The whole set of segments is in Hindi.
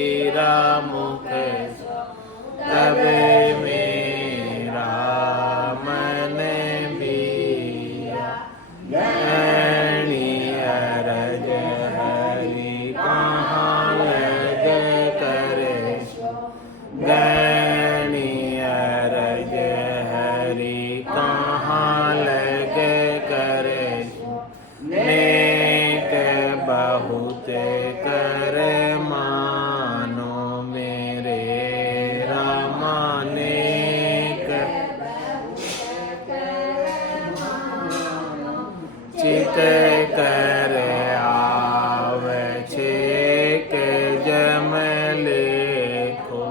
मेरा मुख तबे मेरा मन बिया गणी अरज हरि कहाँ लग करे गणी अरज हरि कहाँ लग करे नेक बहुत कर मानो मेरे रामा नेक चित कर आवछे के जम लेखो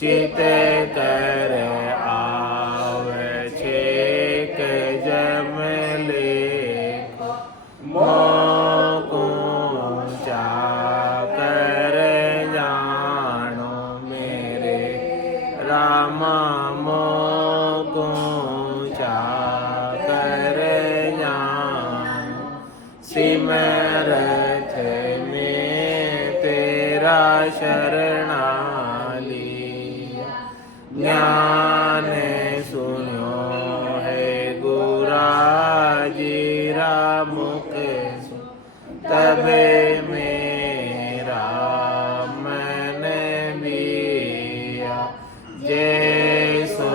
चित कर आवछे के जम लेखो मोको कर जानो मेरे रामा मोको कर जानो सिमरथ में तेरा शरणाली ज्ञान सुनो है गुरा जीरा मुख तबे मेरा मन बिया जैसो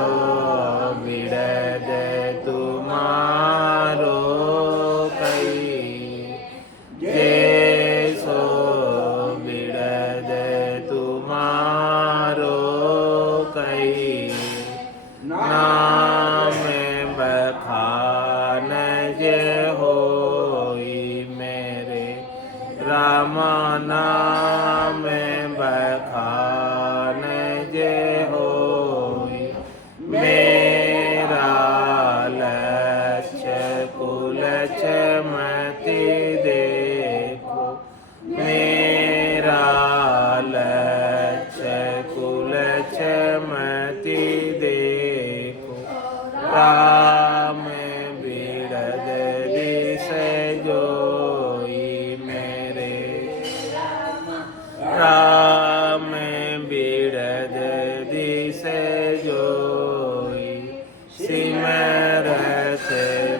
बिड़द तुम्हारो कई जैसो बिड़द तुम्हारो कई नाम बखान जे होई मेरे रामा नाम बखान जे होई मेरा लक्ष्य कुलक्ष मति देखो मेरा लक्ष्य कुलक्ष मति देखो राम बिड़द दिस जोई मेरे राम बिड़द दिस जोई सिमरथ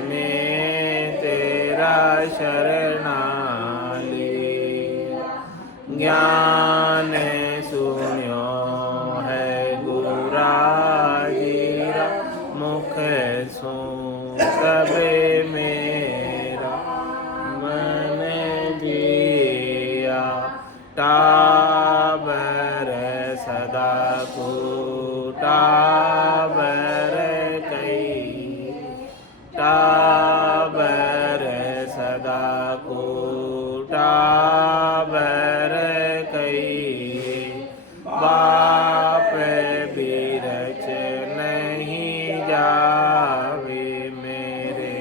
में तेरा शरणाली ज्ञान सुन्यो है गुरा जीरा मुख सो तबे मेरा मन जिया टाबर सदा को टाबर कई टाबर सदा को टाबर कई बाप बिरच नहीं जावे मेरे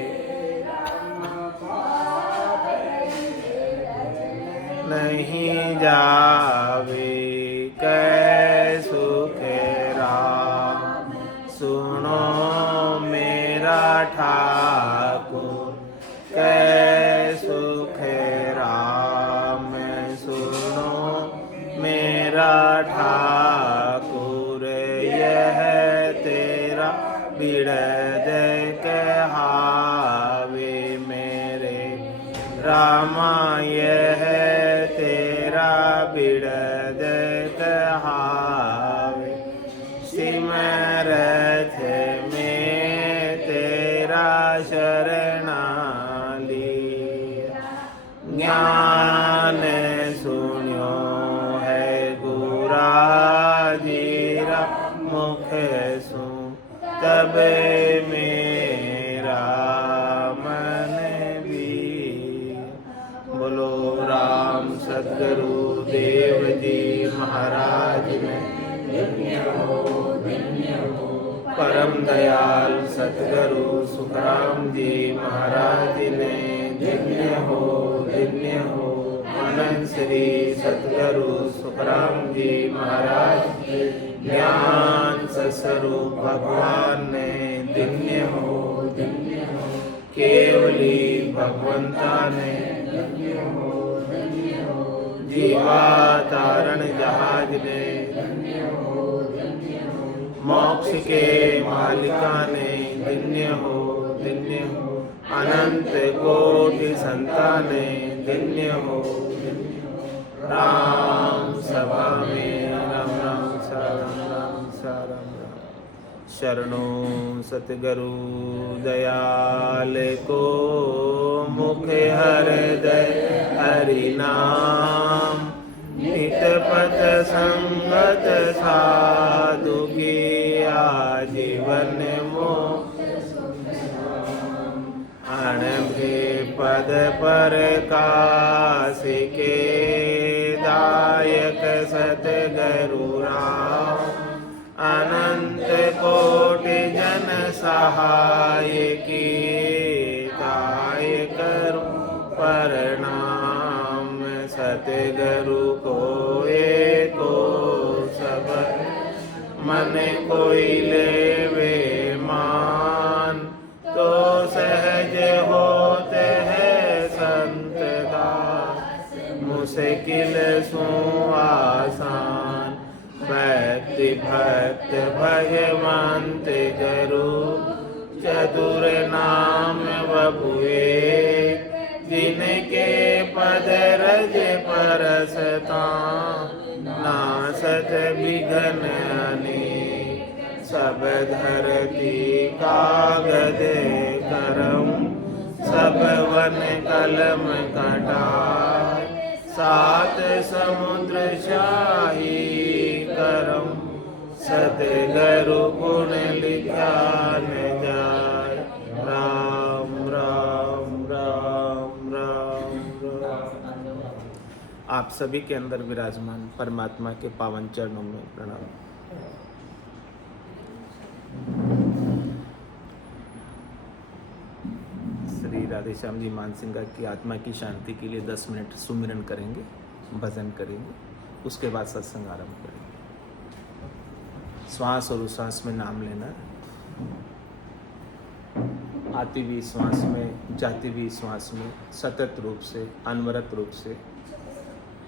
नहीं जावे कै सुख राम सुनो मेरा ठाकुर कै सुख राम सुनो मेरा ठाकुर यह तेरा बिड़द कहावे मेरे रामा यह तेरा बिड़द कहावे सिमरथ में तेरा शरणाली ज्ञान सुन्यो है गुरा जीरा मुख सु तबे मेरा मन भी बोलो राम सद्गुरु देव जी महाराज में परम दयाल सद्गुरु सुखराम जी महाराज ने धन्य हो अनंत श्री सद्गुरु सुखराम जी महाराज ज्ञान स्वरूप भगवान ने धन्य हो केवली भगवंता ने जीवा तारण जहाज ने, मोक्ष के मालिका ने, धन्य हो धन्य हो। अनंत कोटि संताने, धन्य हो धन्य हो। राम सभा में राम राम सा राम राम सा राम राम। शरणों सतगुरु दयाल को, मुख हृदय हरि नाम। नित पथ संगत साधु की, आजीवन मोक्ष अणभे पद पर काशी के, दायक सतगुरु राम। अनंत कोटि जन सहाय की, काय करूं प्रणाम। सतगुरु को एको सब, मन कोई लेवे मान। तो सहज होते हैं संत दास, मुश्किल सो आसान। भक्ति भक्त भगवंत गुरु, चतुर नाम बबुए। जिनके पद रज परसता, नासत विघ्न अनेक। सब धरती कागज करऊं, सब वन कलम कटाए। सात समुद्र शाही करऊं, सतगुरु गुण लिखा न जाए। राम राम राम राम राम। आप सभी के अंदर विराजमान परमात्मा के पावन चरणों में प्रणाम। श्री राधे श्याम जी मानसिंगा की आत्मा की शांति के लिए 10 मिनट सुमिरन करेंगे, भजन करेंगे, उसके बाद सत्संग आरंभ करेंगे। श्वास और उश्वास में नाम लेना, आती हुई श्वास में, जाती हुई श्वास में सतत रूप से, अनवरत रूप से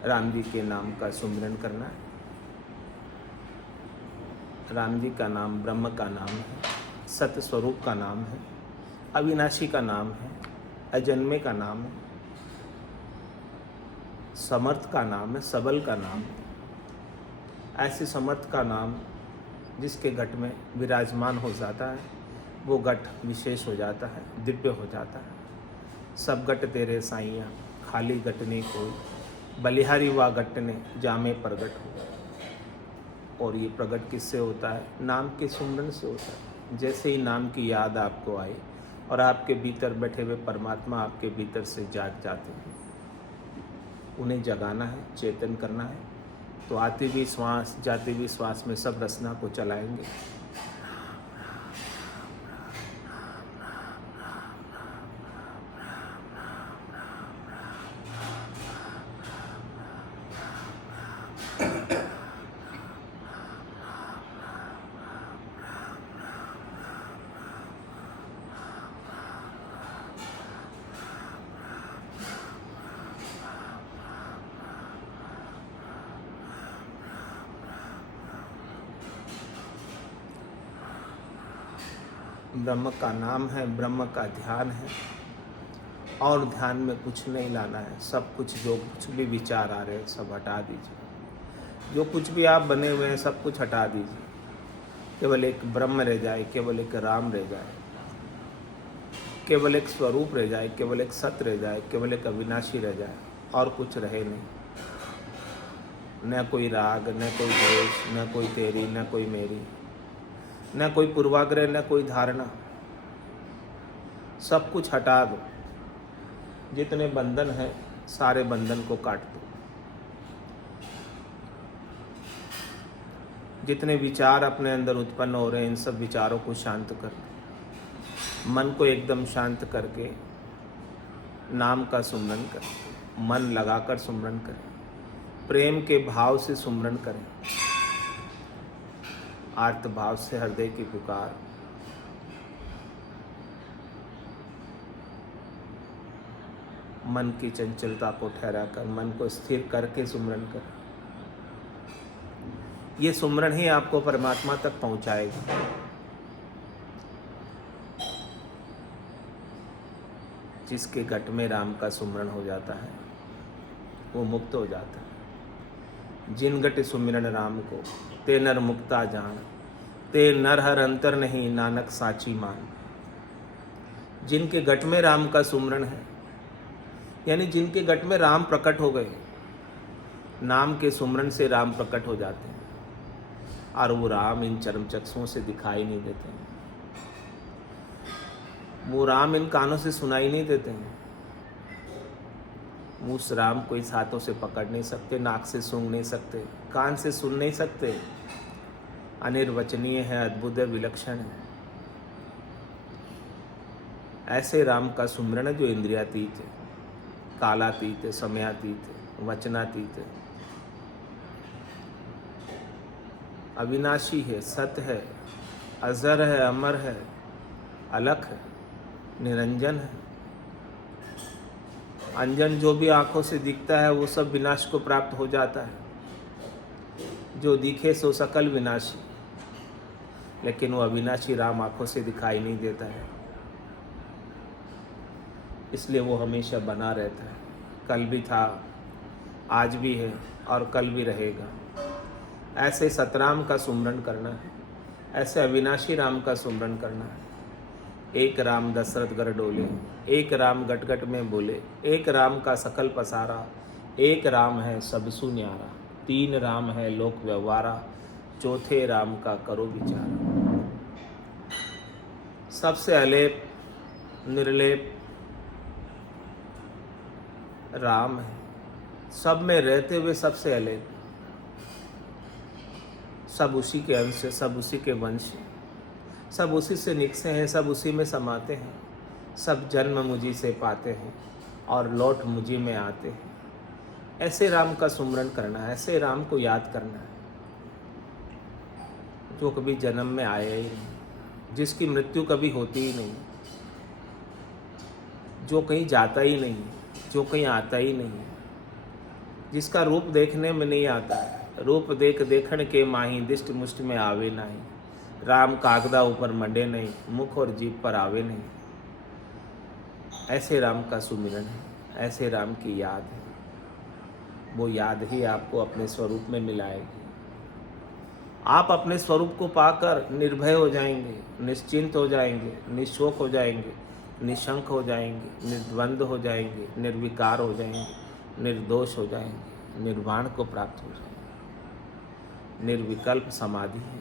राम जी के नाम का सुमिरन करना है। राम जी का नाम ब्रह्म का नाम है, सत्य स्वरूप का नाम है, अविनाशी का नाम है, अजन्मे का नाम है, समर्थ का नाम है, सबल का नाम है। ऐसे समर्थ का नाम जिसके घट में विराजमान हो जाता है, वो घट विशेष हो जाता है, दिव्य हो जाता है। सब घट तेरे साइया, खाली घट नहीं कोई। बलिहारी वा घट ने, जामे प्रगट हो। और ये प्रगट किससे होता है? नाम के सुमरन से होता है। जैसे ही नाम की याद आपको आए और आपके भीतर बैठे हुए परमात्मा आपके भीतर से जाग जाते हैं, उन्हें जगाना है, चेतन करना है। तो आती हुई श्वास, जाती हुई श्वास में सब रचना को चलाएंगे। ब्रह्म का नाम है, ब्रह्म का ध्यान है, और ध्यान में कुछ नहीं लाना है। सब कुछ, जो कुछ भी विचार आ रहे हैं सब हटा दीजिए। जो कुछ भी आप बने हुए हैं सब कुछ हटा दीजिए। केवल एक ब्रह्म रह जाए, केवल एक राम रह जाए, केवल एक स्वरूप रह जाए, केवल एक सत्य रह जाए, केवल एक अविनाशी रह जाए, और कुछ रहे नहीं। न कोई राग, न कोई द्वेष, न कोई तेरी, न कोई मेरी, न कोई पूर्वाग्रह, न कोई धारणा। सब कुछ हटा दो। जितने बंधन हैं सारे बंधन को काट दो। जितने विचार अपने अंदर उत्पन्न हो रहे हैं इन सब विचारों को शांत कर दो। मन को एकदम शांत करके नाम का सुमरन करें। मन लगाकर सुमरन करें, प्रेम के भाव से सुमरन करें, आर्त भाव से हृदय की पुकार। मन की चंचलता को ठहरा कर, मन को स्थिर करके सुमरन कर। ये सुमरन ही आपको परमात्मा तक पहुंचाएगा। जिसके घट में राम का सुमरन हो जाता है वो मुक्त हो जाता है। जिन घट सुमिरन राम को ते नर मुक्ता जान, ते नर हर अंतर नहीं नानक साची मान। जिनके घट में राम का सुमरन है, यानी जिनके घट में राम प्रकट हो गए, नाम के सुमरन से राम प्रकट हो जाते हैं और वो राम इन चरम चक्षुओं से दिखाई नहीं देते हैं, वो राम इन कानों से सुनाई नहीं देते हैं। उस राम को इस हाथों से पकड़ नहीं सकते, नाक से सूंघ नहीं सकते, कान से सुन नहीं सकते। अनिर्वचनीय है, अद्भुत है, विलक्षण है। ऐसे राम का सुमरन जो इंद्रियातीत है, कालातीत है, समयातीत है, वचनातीत है, अविनाशी है, सत्य है, अजर है, अमर है, अलख है, निरंजन है। अंजन जो भी आंखों से दिखता है वो सब विनाश को प्राप्त हो जाता है। जो दिखे सो सकल विनाशी, लेकिन वो अविनाशी राम आंखों से दिखाई नहीं देता है, इसलिए वो हमेशा बना रहता है। कल भी था, आज भी है और कल भी रहेगा। ऐसे सतराम का सुमरन करना है, ऐसे अविनाशी राम का सुमरन करना है। एक राम दशरथ घर डोले, एक राम गट गट में बोले, एक राम का सकल पसारा, एक राम है सब सुन्यारा, तीन राम है लोक व्यवहारा, चौथे राम का करो विचार। सबसे अलेप निर्लेप राम है, सब में रहते हुए सबसे अलेप, सब उसी के अंश, सब उसी के वंश, सब उसी से निकसे हैं, सब उसी में समाते हैं, सब जन्म मुझी से पाते हैं और लौट मुझी में आते हैं। ऐसे राम का सुमरन करना है, ऐसे राम को याद करना है जो कभी जन्म में आया ही नहीं, जिसकी मृत्यु कभी होती ही नहीं, जो कहीं जाता ही नहीं, जो कहीं आता ही नहीं, जिसका रूप देखने में नहीं आता है, रूप देख देखण के माही, दिष्ट मुष्ट में आवे नहीं। राम कागदा ऊपर मंडे नहीं, मुख और जीभ पर आवे नहीं। ऐसे राम का सुमिरन है, ऐसे राम की याद है। वो याद ही आपको अपने स्वरूप में मिलाएगी। आप अपने स्वरूप को पाकर निर्भय हो जाएंगे, निश्चिंत हो जाएंगे, निशोक हो जाएंगे, निशंक हो जाएंगे, निर्द्वंद हो जाएंगे, निर्विकार हो जाएंगे, निर्दोष हो जाएंगे, निर्वाण को प्राप्त हो जाएंगे। निर्विकल्प समाधि है,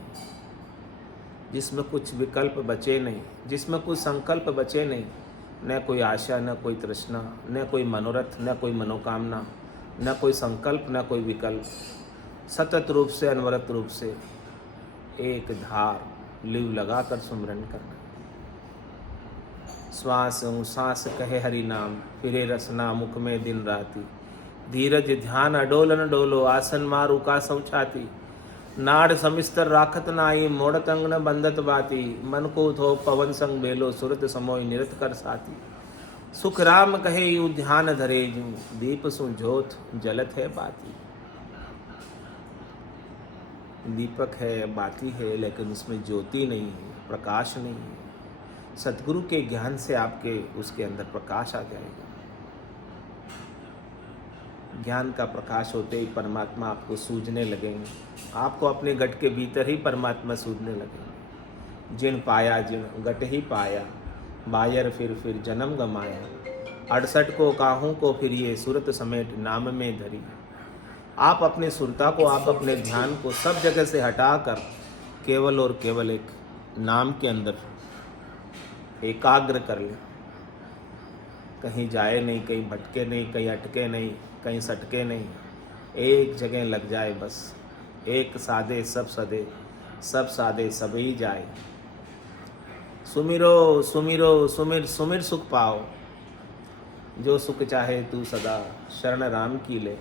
जिसमें कुछ विकल्प बचे नहीं, जिसमें कुछ संकल्प बचे नहीं, न कोई आशा, न कोई तृष्णा, न कोई मनोरथ, न कोई मनोकामना, न कोई संकल्प, न कोई विकल्प। सतत रूप से, अनवरत रूप से एक धार लिव लगाकर सुमरन करना। श्वास सांस कहे हरि नाम, फिरे रसना मुख में दिन राति। धीरज ध्यान अडोलन डोलो, आसन मारू कासौ छाती। नाड़ समिस्तर राखत नाई, मोड़त अंग न बंदत बाती। मन को थो पवन संग बेलो, सुरत समोय निरत कर साथी। सुख राम कहे यू ध्यान धरे जू, दीप सु ज्योत जलत है बाती। दीपक है, बाती है, लेकिन उसमें ज्योति नहीं है, प्रकाश नहीं है। सतगुरु के ज्ञान से आपके उसके अंदर प्रकाश आ जाएगा। ज्ञान का प्रकाश होते ही परमात्मा आपको सूझने लगेंगे, आपको अपने घट के भीतर ही परमात्मा सूझने लगेंगे। जिन पाया जिन घट ही पाया, बायर फिर जन्म गमाया। 68 को काहू को फिर ये सूरत समेट नाम में धरी। आप अपने सुरता को, आप अपने ध्यान को सब जगह से हटाकर केवल और केवल एक नाम के अंदर एकाग्र कर ले। कहीं जाए नहीं, कहीं भटके नहीं, कहीं अटके नहीं, कहीं सटके नहीं, एक जगह लग जाए बस। एक साधे सब सदे, सब साधे सब ही जाए। सुमिरो सुमिरो सुमिर सुमिर सुख पाओ, जो सुख चाहे तू सदा। शरण राम की ले,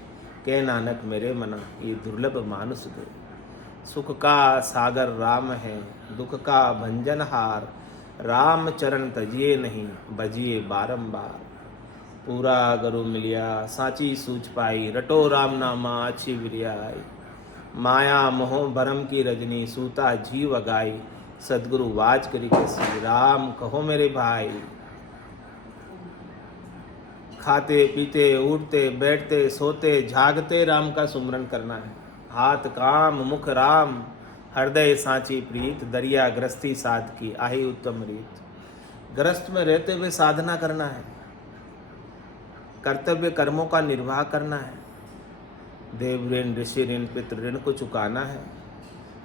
के नानक मेरे मना, ये दुर्लभ मानुष दे। सुख का सागर राम है, दुख का भंजनहार। राम चरण तजिए नहीं, बजिए बारंबार। पूरा गरु मिलिया सांची सूझ पाई, रटो राम नामा अच्छी बिरियाई। माया मोह भरम की रजनी, सूता जीव अगाई, सदगुरु वाज करी कसी, राम कहो मेरे भाई। खाते पीते उठते बैठते सोते जागते राम का सुमरन करना है। हाथ काम मुख राम, हृदय सांची प्रीत, दरिया गृहस्थी साध की आही उत्तम रीत। गृहस्थ में रहते हुए साधना करना है, कर्तव्य कर्मों का निर्वाह करना है, देव ऋण ऋषि ऋण पितृ ऋण को चुकाना है,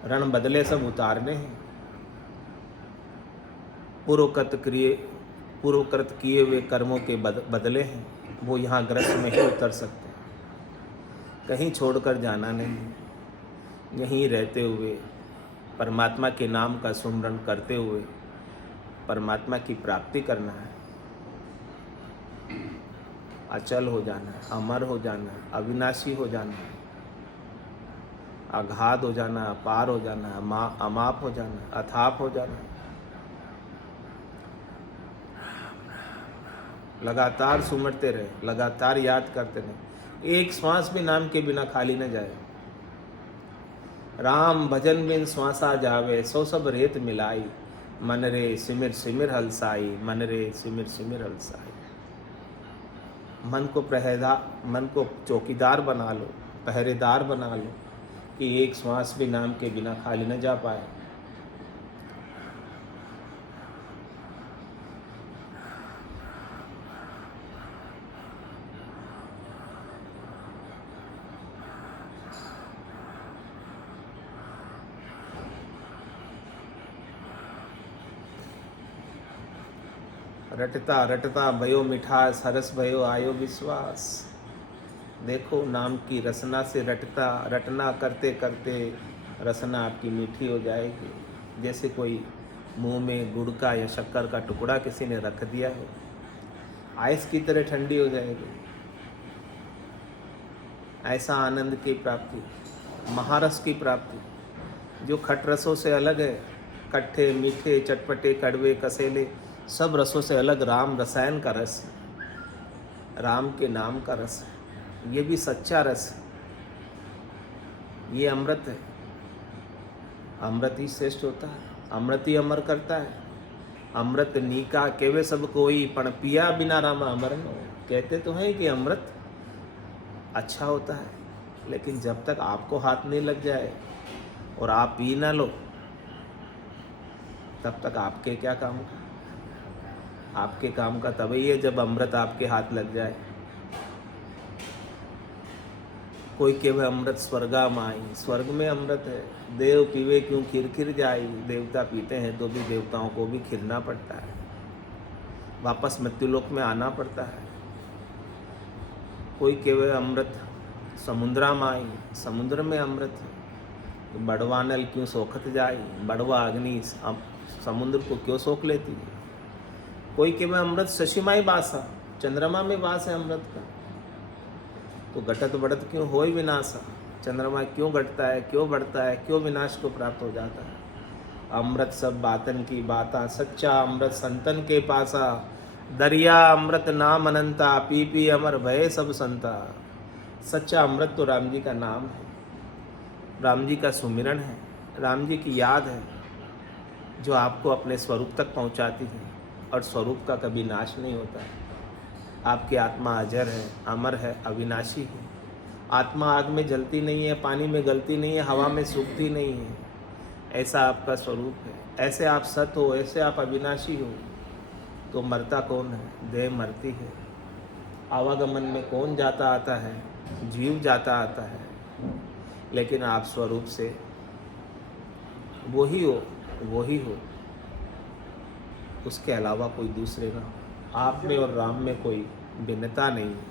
ऋण बदले सब उतारने हैं। पूर्वकृत किए हुए कर्मों के बदले हैं, वो यहाँ गृहस्थ में ही उतर सकते हैं, कहीं छोड़कर जाना नहीं। यहीं रहते हुए परमात्मा के नाम का सुमरन करते हुए परमात्मा की प्राप्ति करना है। अचल हो जाना है, अमर हो जाना है, अविनाशी हो जाना है, अगाध हो जाना है, अपार हो जाना है, अमाप हो जाना है, अथाप हो जाना है। लगातार सुमरते रहे, लगातार याद करते रहे, एक श्वास भी नाम के बिना खाली न जाए। राम भजन बिन श्वासा जावे, सो सब रेत मिलाई, मन रे सिमिर सिमिर हलसाई, मन रे सिमिर सिमिर हलसाई। मन को चौकीदार बना लो, पहरेदार बना लो कि एक श्वास भी नाम के बिना खाली न जा पाए। रटता रटता भयो मिठास, हरस भयो आयो विश्वास। देखो नाम की रसना से रटना करते करते रसना आपकी मीठी हो जाएगी। जैसे कोई मुंह में गुड़ का या शक्कर का टुकड़ा किसी ने रख दिया हो, आइस की तरह ठंडी हो जाएगी। ऐसा आनंद की प्राप्ति, महारस की प्राप्ति, जो खट रसों से अलग है, खट्टे मीठे चटपटे कड़वे कसेले सब रसों से अलग राम रसायन का रस है, राम के नाम का रस है। ये भी सच्चा रस है, ये अमृत है। अमृत ही श्रेष्ठ होता है, अमृत ही अमर करता है। अमृत नीका केवे सब कोई, पण पिया बिना राम अमर न हो। कहते तो हैं कि अमृत अच्छा होता है, लेकिन जब तक आपको हाथ नहीं लग जाए और आप पी ना लो, तब तक आपके क्या काम का? आपके काम का तभी है जब अमृत आपके हाथ लग जाए। कोई केवल अमृत स्वर्गा माई, स्वर्ग में अमृत है। देव पीवे क्यों खिर खिर जाई, देवता पीते हैं तो भी देवताओं को भी खिरना पड़ता है, वापस मृत्युलोक में आना पड़ता है। कोई केवल अमृत समुद्रा माई, समुद्र में अमृत है। बड़वा नल क्यों सोखत जाई, बड़वा अग्नि समुद्र को क्यों सोख लेती है। कोई केवल अमृत शशिमाई बासा, चंद्रमा में वास है अमृत का। तो घटत बढ़त क्यों होय विनाशा, चंद्रमा क्यों घटता है, क्यों बढ़ता है, क्यों विनाश को प्राप्त हो जाता है। अमृत सब बातन की बाता, सच्चा अमृत संतन के पासा। दरिया अमृत नाम अनंता, पी पी अमर भय सब संता। सच्चा अमृत तो राम जी का नाम है, राम जी का सुमिरन है, राम जी की याद है, जो आपको अपने स्वरूप तक पहुंचाती है। और स्वरूप का कभी नाश नहीं होता है। आपकी आत्मा अजर है, अमर है, अविनाशी है। आत्मा आग में जलती नहीं है, पानी में गलती नहीं है, हवा में सूखती नहीं है। ऐसा आपका स्वरूप है। ऐसे आप सत हो, ऐसे आप अविनाशी हो, तो मरता कौन है? देह मरती है। आवागमन में कौन जाता आता है? जीव जाता आता है। लेकिन आप स्वरूप से वही हो, वही हो, उसके अलावा कोई दूसरे ना हो। आप में और राम में कोई भिन्नता नहीं है।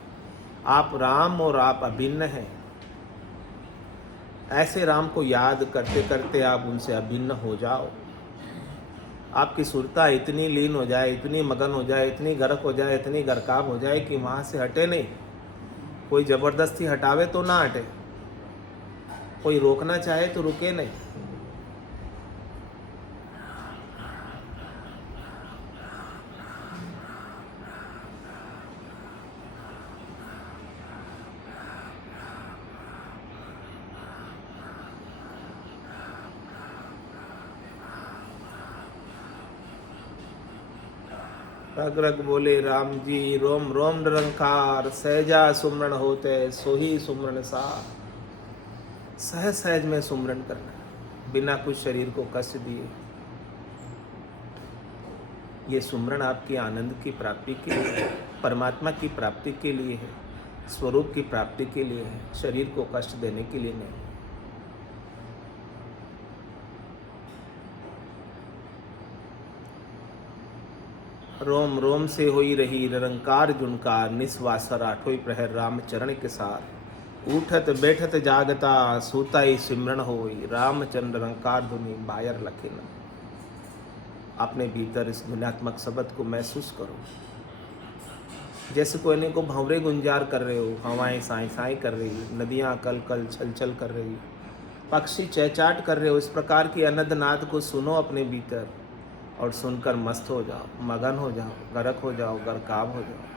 आप राम और आप अभिन्न हैं। ऐसे राम को याद करते करते आप उनसे अभिन्न हो जाओ। आपकी सुरता इतनी लीन हो जाए, इतनी मगन हो जाए, इतनी गर्क हो जाए, इतनी गर्काब हो जाए कि वहाँ से हटे नहीं। कोई ज़बरदस्ती हटावे तो ना हटे, कोई रोकना चाहे तो रुके नहीं। रग रग बोले राम जी, रोम रोम निरंकार, सहजा सुमरन होते सोही सुमरन सार। सहज सहज में सुमरन करना, बिना कुछ शरीर को कष्ट दिए। ये सुमरन आपकी आनंद की प्राप्ति के लिए है, परमात्मा की प्राप्ति के लिए है, स्वरूप की प्राप्ति के लिए है, शरीर को कष्ट देने के लिए नहीं। रोम रोम से होई रही निरंकार जुनकार, निस्वासर आठों प्रहर राम चरण के सार। उठत बैठत जागता सूता ही सिमरन होई, रामचंद्र निरंकार धुनि बायर लखे न। अपने भीतर इस ध्वन्यात्मक शब्द को महसूस करो, जैसे कोयले को भंवरे गुंजार कर रहे हो, हवाएं साई साई कर रही, नदियां कल कल छल छल कर रही, पक्षी चहचाट कर रहे हो। इस प्रकार की अनंत नाद को सुनो अपने भीतर और सुनकर मस्त हो जाओ, मगन हो जाओ, गर्क हो जाओ, गरकाब हो जाओ।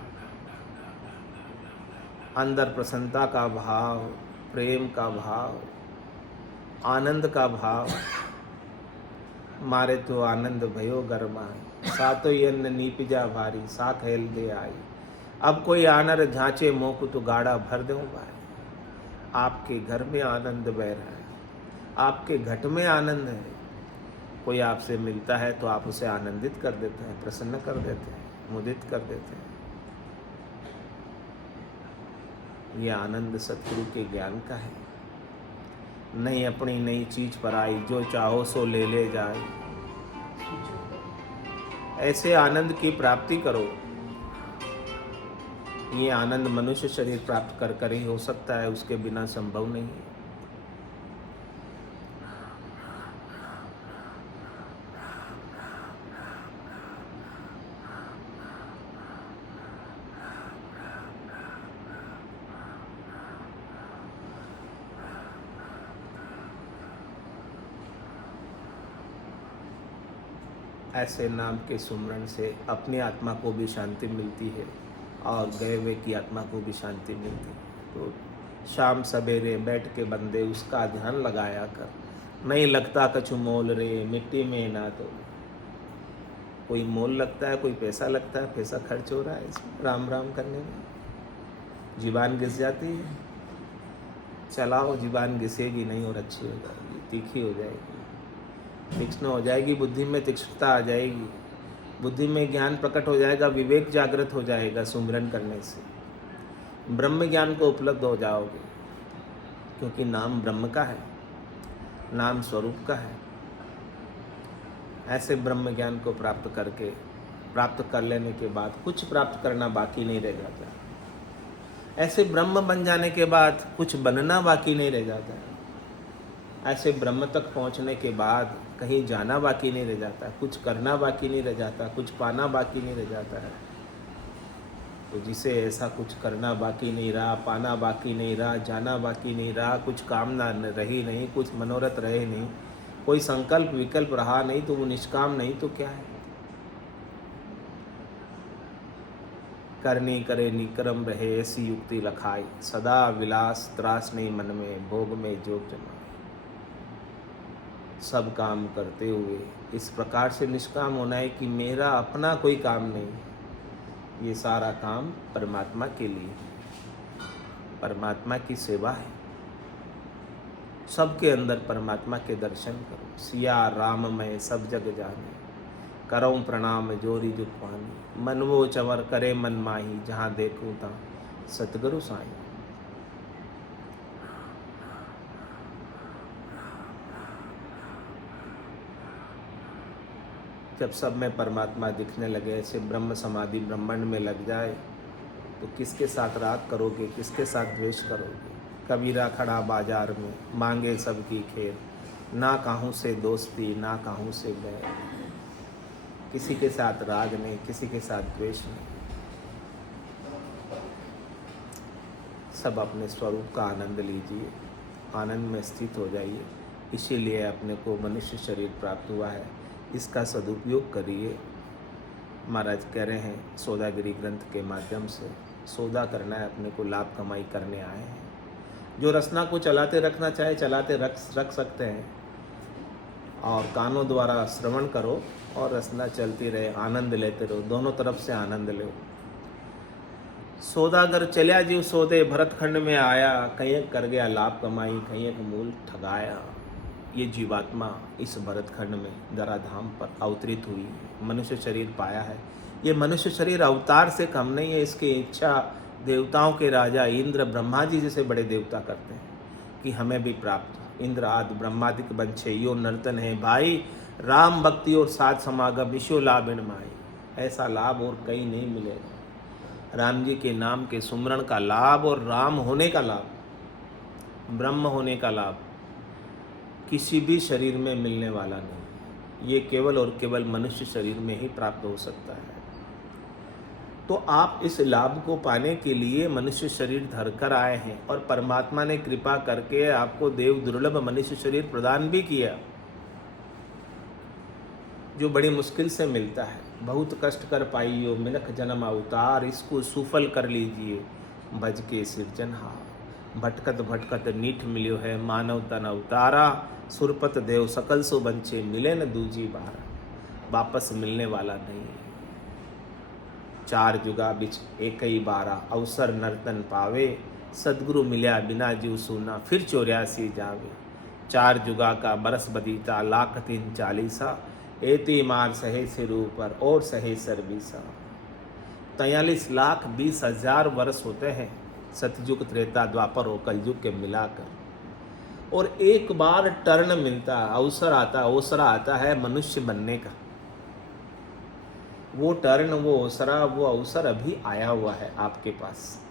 अंदर प्रसन्नता का भाव, प्रेम का भाव, आनंद का भाव। मारे तो आनंद भयो गरमाए, सातो यन्न नीपिजा भारी, सा खेल दे आई। अब कोई आनर झांचे मोक तो गाड़ा भर दो भाई। आपके घर में आनंद बह रहा है, आपके घट में आनंद है। कोई आपसे मिलता है तो आप उसे आनंदित कर देते हैं, प्रसन्न कर देते हैं, मुदित कर देते हैं। ये आनंद सतगुरु के ज्ञान का है। नहीं अपनी नई चीज पर आई, जो चाहो सो ले ले जाए। ऐसे आनंद की प्राप्ति करो। ये आनंद मनुष्य शरीर प्राप्त कर कर ही हो सकता है, उसके बिना संभव नहीं है। ऐसे नाम के सुमरन से अपनी आत्मा को भी शांति मिलती है और गए हुए की आत्मा को भी शांति मिलती है। तो शाम सवेरे बैठ के बंदे उसका ध्यान लगाया कर। नहीं लगता कछु मोल रे, मिट्टी में ना तो कोई मोल लगता है, कोई पैसा लगता है, पैसा खर्च हो रहा है इसमें राम राम करने में। जीवान घिस जाती है, चलाओ, जीवान घिसेगी नहीं और अच्छी हो जाएगी, तीखी हो जाएगी, तीक्ष्ण हो जाएगी, बुद्धि में तीक्ष्णता आ जाएगी, बुद्धि में ज्ञान प्रकट हो जाएगा, विवेक जागृत हो जाएगा। सुमिरन करने से ब्रह्म ज्ञान को उपलब्ध हो जाओगे, क्योंकि नाम ब्रह्म का है, नाम स्वरूप का है। ऐसे ब्रह्म ज्ञान को प्राप्त कर लेने के बाद कुछ प्राप्त करना बाकी नहीं रह जाता। ऐसे ब्रह्म बन जाने के बाद कुछ बनना बाकी नहीं रह जाता। ऐसे ब्रह्म तक पहुंचने के बाद कहीं जाना बाकी नहीं रह जाता, कुछ करना बाकी नहीं रह जाता, कुछ पाना बाकी नहीं रह जाता है। तो जिसे ऐसा कुछ करना बाकी नहीं रहा, पाना बाकी नहीं रहा, जाना बाकी नहीं रहा, कुछ कामना रही नहीं, कुछ मनोरथ रहे नहीं, कोई संकल्प विकल्प रहा नहीं, तो वो निष्काम नहीं तो क्या है। करनी करे निक्रम रहे ऐसी युक्ति लखाई, सदा विलास त्रास नहीं मन में, भोग में जोग जमाए। सब काम करते हुए इस प्रकार से निष्काम होना है कि मेरा अपना कोई काम नहीं, ये सारा काम परमात्मा के लिए, परमात्मा की सेवा है। सबके अंदर परमात्मा के दर्शन करो। सिया राम मैं सब जग जाने, करऊँ प्रणाम जोरी जुगवानी। मन वो चवर करे मन माही, जहाँ देखूँ तहाँ सतगुरु साईं। जब सब में परमात्मा दिखने लगे, ऐसे ब्रह्म समाधि ब्रह्मांड में लग जाए, तो किसके साथ राग करोगे, किसके साथ द्वेष करोगे। कबीरा खड़ा बाजार में मांगे सबकी खेर, ना काहूँ से दोस्ती ना काहूँ से बैर। किसी के साथ राग नहीं, किसी के साथ द्वेष नहीं, सब अपने स्वरूप का आनंद लीजिए, आनंद में स्थित हो जाइए। इसीलिए अपने को मनुष्य शरीर प्राप्त हुआ है, इसका सदुपयोग करिए। महाराज कह रहे हैं सौदागिरी ग्रंथ के माध्यम से सौदा करना है, अपने को लाभ कमाई करने आए हैं। जो रचना को चलाते रखना चाहे चलाते रख सकते हैं, और कानों द्वारा श्रवण करो और रचना चलती रहे, आनंद लेते रहो, दोनों तरफ से आनंद लो। सौदागर चलिया जीव सौदे, भरतखंड में आया, कहीं कर गया लाभ कमाई, कहीं एक मूल ठगाया। ये जीवात्मा इस भरतखंड में धराधाम पर अवतरित हुई, मनुष्य शरीर पाया है। ये मनुष्य शरीर अवतार से कम नहीं है। इसकी इच्छा देवताओं के राजा इंद्र, ब्रह्मा जी जैसे बड़े देवता करते हैं कि हमें भी प्राप्त। इंद्र आदि ब्रह्मादिक बंछे यो नर्तन है भाई, राम भक्ति और साथ समागम ईशो लाभ इन माई। ऐसा लाभ और कहीं नहीं मिलेगा। राम जी के नाम के सुमरण का लाभ और राम होने का लाभ, ब्रह्म होने का लाभ किसी भी शरीर में मिलने वाला नहीं। ये केवल और केवल मनुष्य शरीर में ही प्राप्त हो सकता है। तो आप इस लाभ को पाने के लिए मनुष्य शरीर धरकर आए हैं और परमात्मा ने कृपा करके आपको देव दुर्लभ मनुष्य शरीर प्रदान भी किया, जो बड़ी मुश्किल से मिलता है। बहुत कष्ट कर पाइयो मिलख जन्म अवतार, इसको सुफल कर लीजिए भज के सिरजनहार। भटकत भटकत नीठ मिलियो है मानव तन अवतारा, सुरपत देव सकल सो बंचे मिले न दूजी बार। वापस मिलने वाला नहीं है। चार जुगा बिच एक ही बारा, अवसर नर्तन पावे, सदगुरु मिल्या बिना जीव सूना, फिर 84 जावे। चार जुगा का बरस बदीता, लाख 340, एती मार सहे सिर ऊपर और सहे सर बीसा। 43,20,000 वर्ष होते हैं सतयुग त्रेता द्वापर और कलयुग के मिलाकर। और एक बार टर्न मिलता, अवसर आता, ओसरा आता है मनुष्य बनने का। वो टर्न, वो ओसरा, वो अवसर अभी आया हुआ है आपके पास,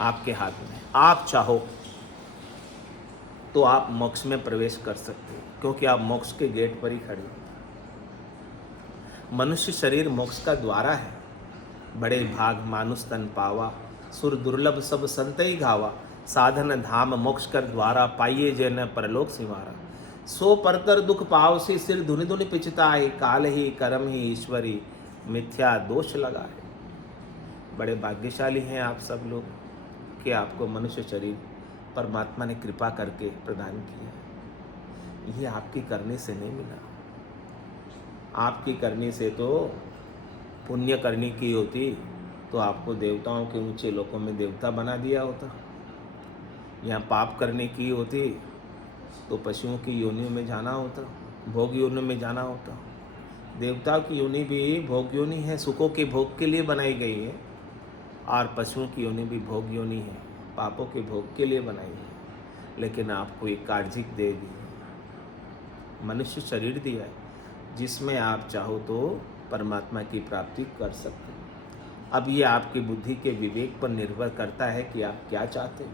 आपके हाथ में। आप चाहो तो आप मोक्ष में प्रवेश कर सकते हो, क्योंकि आप मोक्ष के गेट पर ही खड़े हो। मनुष्य शरीर मोक्ष का द्वारा है। बड़े भाग मानुष तन पावा, सुर दुर्लभ सब संत ही गावा। साधन धाम मोक्ष कर द्वारा, पाइये जन परलोक सिवारा। सो परतर दुख पाव से सिर धुनि धुनि पिछताए, काल ही कर्म ही ईश्वरी मिथ्या दोष लगाए। बड़े भाग्यशाली हैं आप सब लोग कि आपको मनुष्य शरीर परमात्मा ने कृपा करके प्रदान किया। ये आपकी करने से नहीं मिला। आपकी करनी से तो पुण्य करनी की होती तो आपको देवताओं के ऊंचे लोकों में देवता बना दिया होता। यहाँ पाप करने की होती तो पशुओं की योनियों में जाना होता, भोग योनियों में जाना होता। देवताओं की योनि भी भोग योनि है, सुखों के भोग के लिए बनाई गई है, और पशुओं की योनि भी भोग योनि है, पापों के भोग के लिए बनाई है। लेकिन आपको एक कार्जिक दे दी, मनुष्य शरीर दिया है, जिसमें आप चाहो तो परमात्मा की प्राप्ति कर सकते हो। अब ये आपकी बुद्धि के विवेक पर निर्भर करता है कि आप क्या चाहते हो।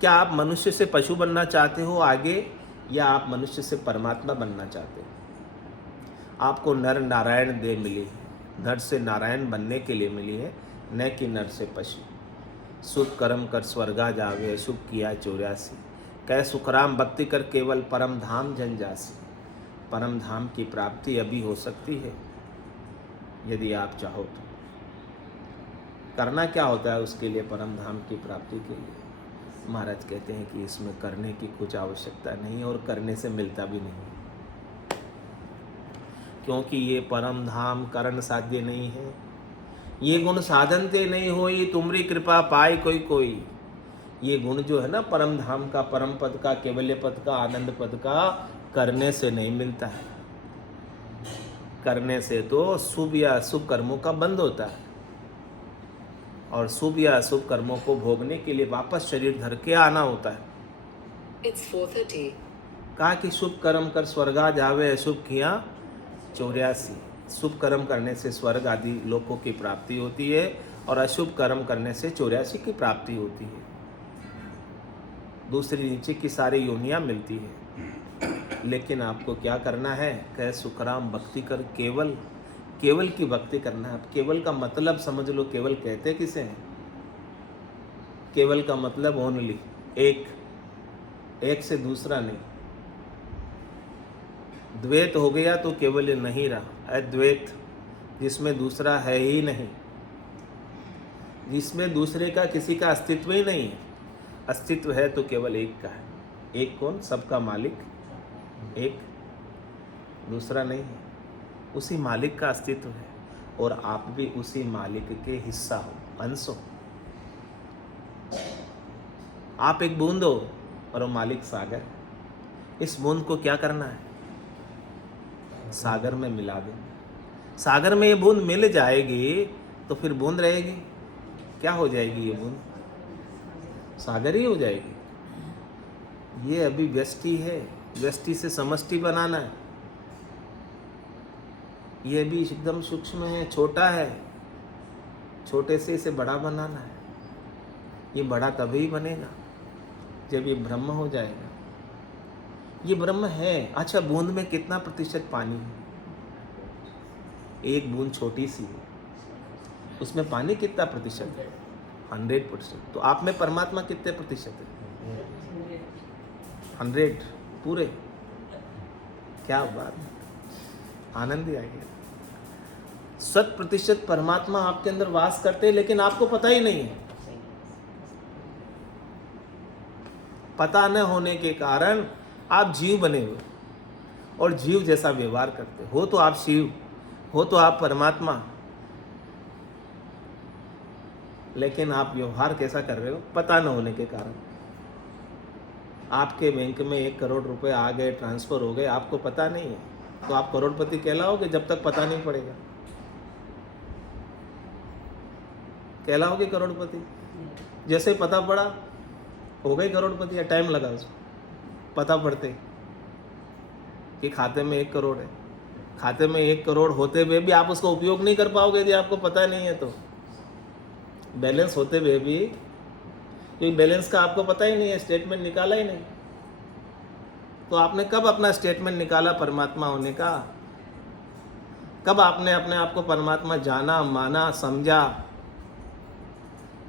क्या आप मनुष्य से पशु बनना चाहते हो आगे, या आप मनुष्य से परमात्मा बनना चाहते हो? आपको नर नारायण देह मिली है, नर से नारायण बनने के लिए मिली है, न कि नर से पशु। शुभ कर्म कर स्वर्गा जावे, अशुभ किया 84। कह सुखराम भक्ति कर केवल परम धाम जन जासी। परम धाम की प्राप्ति अभी हो सकती है यदि आप चाहो तो। करना क्या होता है उसके लिए, परम धाम की प्राप्ति के लिए? महाराज कहते हैं कि इसमें करने की कुछ आवश्यकता नहीं और करने से मिलता भी नहीं, क्योंकि ये परम धाम करण साध्य नहीं है। ये गुण साधन ते नहीं होई, तुमरी कृपा पाए कोई कोई। ये गुण जो है ना परम धाम का, परम पद का, केवल्य पद का, आनंद पद का, करने से नहीं मिलता है। करने से तो शुभ या अशुभ कर्मों का बंध होता है, और शुभ या अशुभ कर्मों को भोगने के लिए वापस शरीर धर के आना होता है। It's 4:30. कहा कि शुभ कर्म कर स्वर्गा जावे, अशुभ किया 84। शुभ कर्म करने से स्वर्ग आदि लोकों की प्राप्ति होती है, और अशुभ कर्म करने से 84 की प्राप्ति होती है। दूसरी नीचे की सारी योनियां मिलती है। लेकिन आपको क्या करना है? कह सुखराम भक्ति कर केवल, केवल की भक्ति करना है। अब केवल का मतलब समझ लो, केवल कहते किसे हैं? केवल का मतलब ओनली, एक, एक से दूसरा नहीं। द्वैत हो गया तो केवल नहीं रहा। अद्वैत जिसमें दूसरा है ही नहीं, जिसमें दूसरे का किसी का अस्तित्व ही नहीं है। अस्तित्व है तो केवल एक का है। एक कौन? सबका मालिक एक। दूसरा नहीं है, उसी मालिक का अस्तित्व है और आप भी उसी मालिक के हिस्सा हो, अंश हो। आप एक बूंद हो और वो मालिक सागर है। इस बूंद को क्या करना है? सागर में मिला दो। सागर में ये बूंद मिल जाएगी तो फिर बूंद रहेगी, क्या हो जाएगी? ये बूंद सागर ही हो जाएगी। ये अभी व्यष्टि है, व्यष्टि से समष्टि बनाना है। ये भी एकदम सूक्ष्म है, छोटा है, छोटे से इसे बड़ा बनाना है। ये बड़ा तभी बनेगा जब ये ब्रह्म हो जाएगा। ये ब्रह्म है। अच्छा, बूंद में कितना प्रतिशत पानी है? एक बूंद छोटी सी है, उसमें पानी कितना प्रतिशत है? 100%। तो आप में परमात्मा कितने प्रतिशत है? 100 पूरे। क्या बात, आनंद ही आ गया। 100% परमात्मा आपके अंदर वास करते हैं, लेकिन आपको पता ही नहीं है। पता न होने के कारण आप जीव बने हुए और जीव जैसा व्यवहार करते हो। तो आप शिव, हो तो आप परमात्मा, लेकिन आप व्यवहार कैसा कर रहे हो? पता न होने के कारण। आपके बैंक में 1 करोड़ रुपए आ गए, ट्रांसफर हो गए, आपको पता नहीं है, तो आप करोड़पति कहलाओगे जब तक पता नहीं पड़ेगा। कहलाओगे करोड़पति। जैसे ही पता पड़ा हो गए करोड़पति, या टाइम लगा उसको पता पड़ते कि खाते में 1 करोड़ है। खाते में 1 करोड़ होते हुए भी आप उसका उपयोग नहीं कर पाओगे यदि आपको पता नहीं है तो। बैलेंस होते हुए भी, क्योंकि बैलेंस का आपको पता ही नहीं है, स्टेटमेंट निकाला ही नहीं, तो आपने कब अपना स्टेटमेंट निकाला परमात्मा होने का? कब आपने अपने आप को परमात्मा जाना, माना, समझा?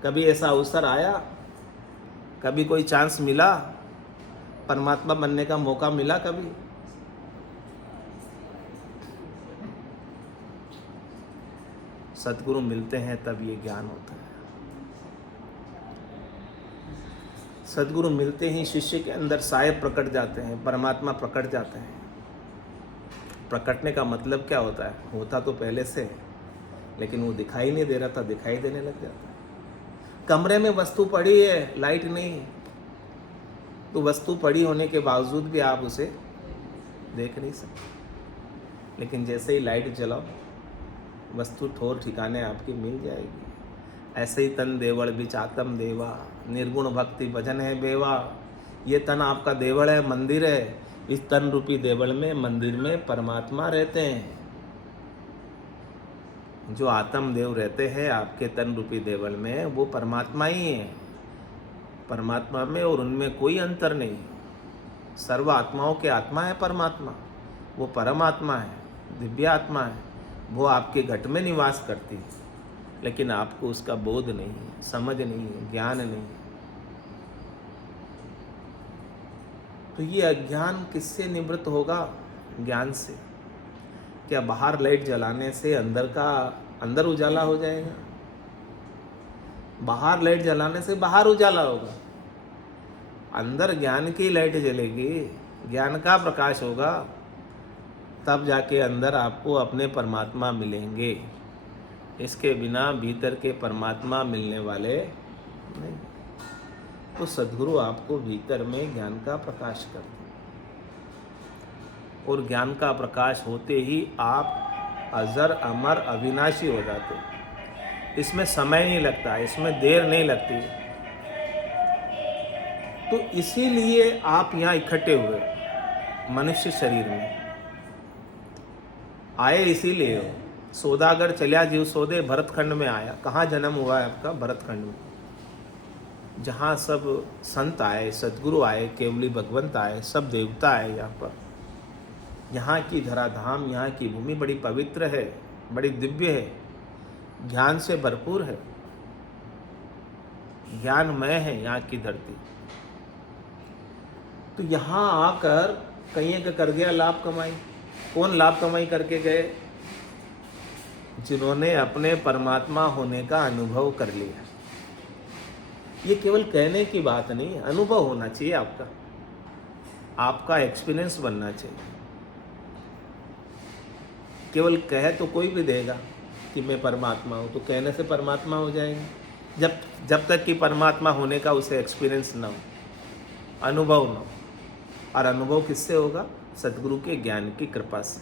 कभी ऐसा अवसर आया? कभी कोई चांस मिला? परमात्मा बनने का मौका मिला कभी? सद्गुरु मिलते हैं तब ये ज्ञान होता है। सद्गुरु मिलते ही शिष्य के अंदर साये प्रकट जाते हैं, परमात्मा प्रकट जाते हैं। प्रकटने का मतलब क्या होता है? होता तो पहले से है, लेकिन वो दिखाई नहीं दे रहा था, दिखाई देने लग जाता है। कमरे में वस्तु पड़ी है, लाइट नहीं, तो वस्तु पड़ी होने के बावजूद भी आप उसे देख नहीं सकते। लेकिन जैसे ही लाइट जलाओ, वस्तु ठोर ठिकाने आपकी मिल जाएगी। ऐसे ही तन देवड़ बिच आत्म देवा, निर्गुण भक्ति भजन है बेवा। ये तन आपका देवड़ है, मंदिर है। इस तन रूपी देवड़ में, मंदिर में परमात्मा रहते हैं। जो आत्म देव रहते हैं आपके तन रूपी देवल में, वो परमात्मा ही है। परमात्मा में और उनमें कोई अंतर नहीं। सर्व आत्माओं के आत्मा है परमात्मा। वो परमात्मा है, दिव्य आत्मा है। वो आपके घट में निवास करती है, लेकिन आपको उसका बोध नहीं है, समझ नहीं है, ज्ञान नहीं है। तो ये अज्ञान किससे निवृत्त होगा? ज्ञान से। क्या बाहर लाइट जलाने से अंदर उजाला हो जाएगा? बाहर लाइट जलाने से बाहर उजाला होगा। अंदर ज्ञान की लाइट जलेगी, ज्ञान का प्रकाश होगा, तब जाके अंदर आपको अपने परमात्मा मिलेंगे। इसके बिना भीतर के परमात्मा मिलने वाले नहीं। तो सद्गुरु आपको भीतर में ज्ञान का प्रकाश करते हैं, और ज्ञान का प्रकाश होते ही आप अजर अमर अविनाशी हो जाते हैं। इसमें समय नहीं लगता, इसमें देर नहीं लगती। तो इसीलिए आप यहाँ इकट्ठे हुए मनुष्य शरीर में आए, इसीलिए हो। सौदागर चलिया जीव सौदे भरतखंड में आया। कहाँ जन्म हुआ है आपका? भरतखंड में, जहाँ सब संत आए, सद्गुरु आए, केवली भगवंत आए, सब देवता आए यहाँ पर। यहाँ की धराधाम, यहाँ की भूमि बड़ी पवित्र है, बड़ी दिव्य है, ज्ञान से भरपूर है, ज्ञानमय है यहाँ की धरती। तो यहाँ आकर कहीं का कर गया लाभ कमाई। कौन लाभ कमाई करके गए? जिन्होंने अपने परमात्मा होने का अनुभव कर लिया। ये केवल कहने की बात नहीं, अनुभव होना चाहिए आपका, आपका एक्सपीरियंस बनना चाहिए। केवल कहे तो कोई भी देगा कि मैं परमात्मा हूँ, तो कहने से परमात्मा हो जाएगा। जब तक कि परमात्मा होने का उसे एक्सपीरियंस ना हो, अनुभव ना हो। और अनुभव किससे होगा? सद्गुरु के ज्ञान की कृपा से।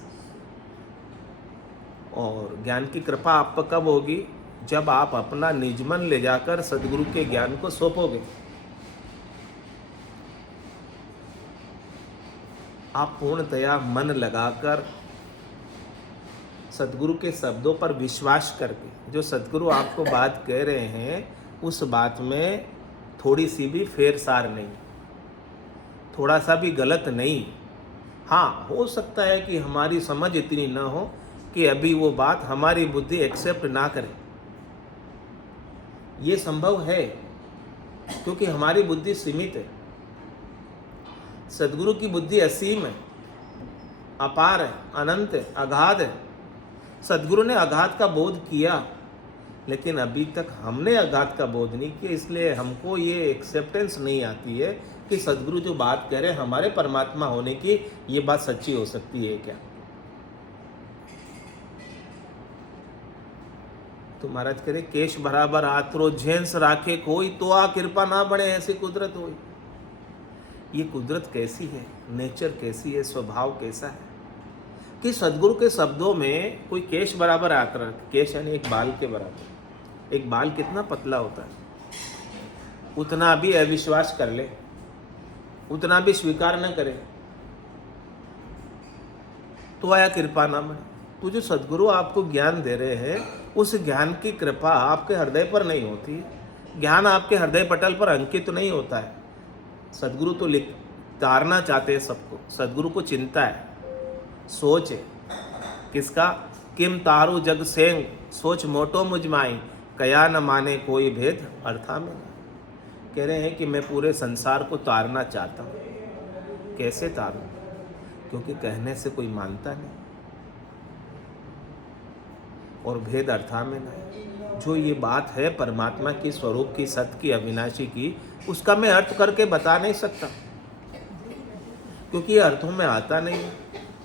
और ज्ञान की कृपा आप पर कब होगी? जब आप अपना निजमन ले जाकर सद्गुरु के ज्ञान को सौंपोगे। आप पूर्णतया मन लगाकर सद्गुरु के शब्दों पर विश्वास करके, जो सद्गुरु आपको बात कह रहे हैं उस बात में थोड़ी सी भी फेरसार नहीं, थोड़ा सा भी गलत नहीं। हाँ, हो सकता है कि हमारी समझ इतनी ना हो कि अभी वो बात हमारी बुद्धि एक्सेप्ट ना करे। ये संभव है क्योंकि हमारी बुद्धि सीमित है। सद्गुरु की बुद्धि असीम है, अपार है, अनंत है, अगाध है। सद्गुरु ने अगाध का बोध किया, लेकिन अभी तक हमने अगाध का बोध नहीं किया, इसलिए हमको ये एक्सेप्टेंस नहीं आती है कि सद्गुरु जो बात कह रहे हैं हमारे परमात्मा होने की, ये बात सच्ची हो सकती है क्या। तो महाराज कह रहे केश बराबर आतरो झेंस राखे कोई, तो आ कृपा ना बढ़े ऐसी कुदरत होई। ये कुदरत कैसी है, नेचर कैसी है, स्वभाव कैसा है कि सद्गुरु के शब्दों में कोई केश बराबर आकर, केश यानी एक बाल के बराबर। एक बाल कितना पतला होता है, उतना भी अविश्वास कर ले, उतना भी स्वीकार न करे तो आया कृपा ना बढ़े। तो जो सद्गुरु आपको ज्ञान दे रहे हैं उस ज्ञान की कृपा आपके हृदय पर नहीं होती। ज्ञान आपके हृदय पटल पर अंकित नहीं होता है। सद्गुरु तो तारना चाहते हैं सबको। सद्गुरु को चिंता है, सोच है किसका? किम तारू जग सेंग, सोच मोटो मुझमाई, कया न माने कोई भेद अर्था में। कह रहे हैं कि मैं पूरे संसार को तारना चाहता हूँ। कैसे तारूं? क्योंकि कहने से कोई मानता नहीं और भेद अर्था में नहीं। जो ये बात है परमात्मा की, स्वरूप की, सत्य की, अविनाशी की, उसका मैं अर्थ करके बता नहीं सकता क्योंकि ये अर्थों में आता नहीं।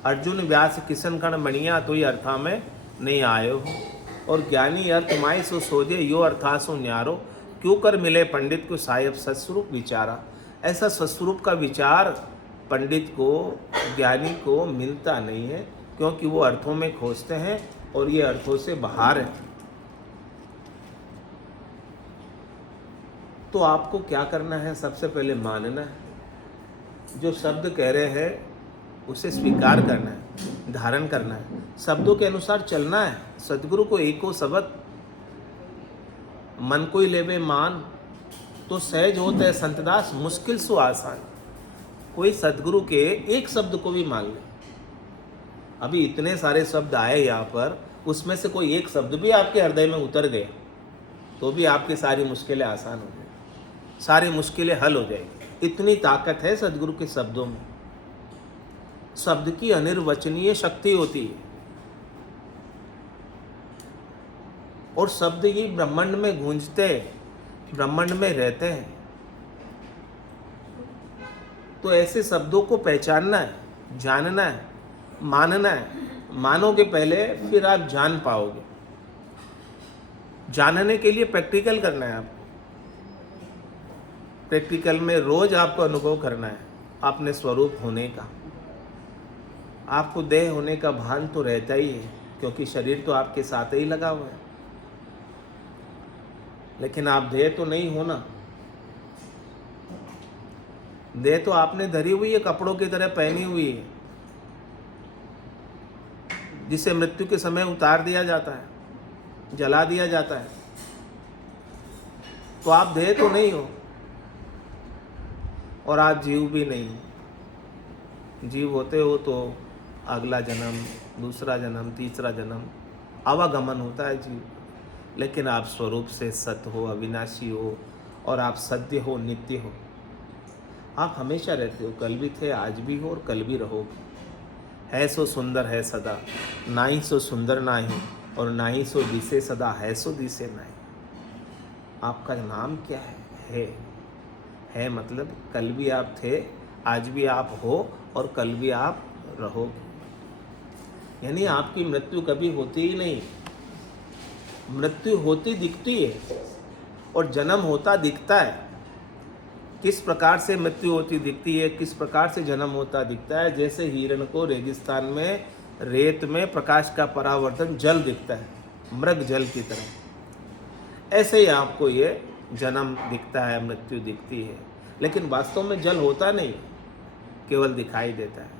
अर्जुन व्यास किशन कण मणिया, तो ये अर्था में नहीं आए हो। और ज्ञानी अर्थ माई सो सोजे, यो अर्थासो न्यारो, क्यों कर मिले पंडित को साहेब सत्स्वरूप विचारा। ऐसा सत्स्वरूप का विचार पंडित को, ज्ञानी को मिलता नहीं है क्योंकि वो अर्थों में खोजते हैं और ये अर्थों से बाहर है। तो आपको क्या करना है? सबसे पहले मानना है। जो शब्द कह रहे हैं उसे स्वीकार करना है, धारण करना है, शब्दों के अनुसार चलना है। सद्गुरु को एको शब्द मन को ही लेवे मान, तो सहज होता है संतदास, मुश्किल सु आसान। कोई सद्गुरु के एक शब्द को भी मान ले। अभी इतने सारे शब्द आए यहाँ पर, उसमें से कोई एक शब्द भी आपके हृदय में उतर गया तो भी आपकी सारी मुश्किलें आसान हो जाएगी, सारी मुश्किलें हल हो जाएगी। इतनी ताकत है सद्गुरु के शब्दों में। शब्द की अनिर्वचनीय शक्ति होती है और शब्द ही ब्रह्मांड में गूंजते हैं, ब्रह्मांड में रहते हैं। तो ऐसे शब्दों को पहचानना है, जानना है, मानना है। मानोगे पहले, फिर आप जान पाओगे। जानने के लिए प्रैक्टिकल करना है आपको। प्रैक्टिकल में रोज आपको अनुभव करना है अपने स्वरूप होने का। आपको देह होने का भान तो रहता ही है क्योंकि शरीर तो आपके साथ ही लगा हुआ है, लेकिन आप देह तो नहीं हो ना। देह तो आपने धरी हुई है, कपड़ों की तरह पहनी हुई है, जिसे मृत्यु के समय उतार दिया जाता है, जला दिया जाता है। तो आप देह तो नहीं हो और आप जीव भी नहीं हो। जीव होते हो तो अगला जन्म, दूसरा जन्म, तीसरा जन्म, आवागमन होता है जीव। लेकिन आप स्वरूप से सत्य हो, अविनाशी हो और आप सत्य हो, नित्य हो। आप हमेशा रहते हो, कल भी थे, आज भी हो और कल भी रहोगे। है सो सुंदर है सदा, नाही सो सुंदर नाही, और नाही सो दिसे सदा, है सो दिसे नाही। आपका नाम क्या है? है मतलब कल भी आप थे, आज भी आप हो और कल भी आप रहोगे। यानी आपकी मृत्यु कभी होती ही नहीं। मृत्यु होती दिखती है और जन्म होता दिखता है। किस प्रकार से मृत्यु होती दिखती है, किस प्रकार से जन्म होता दिखता है? जैसे हिरण को रेगिस्तान में रेत में प्रकाश का परावर्तन जल दिखता है, मृग जल की तरह, ऐसे ही आपको ये जन्म दिखता है, मृत्यु दिखती है। लेकिन वास्तव में जल होता नहीं, केवल दिखाई देता है।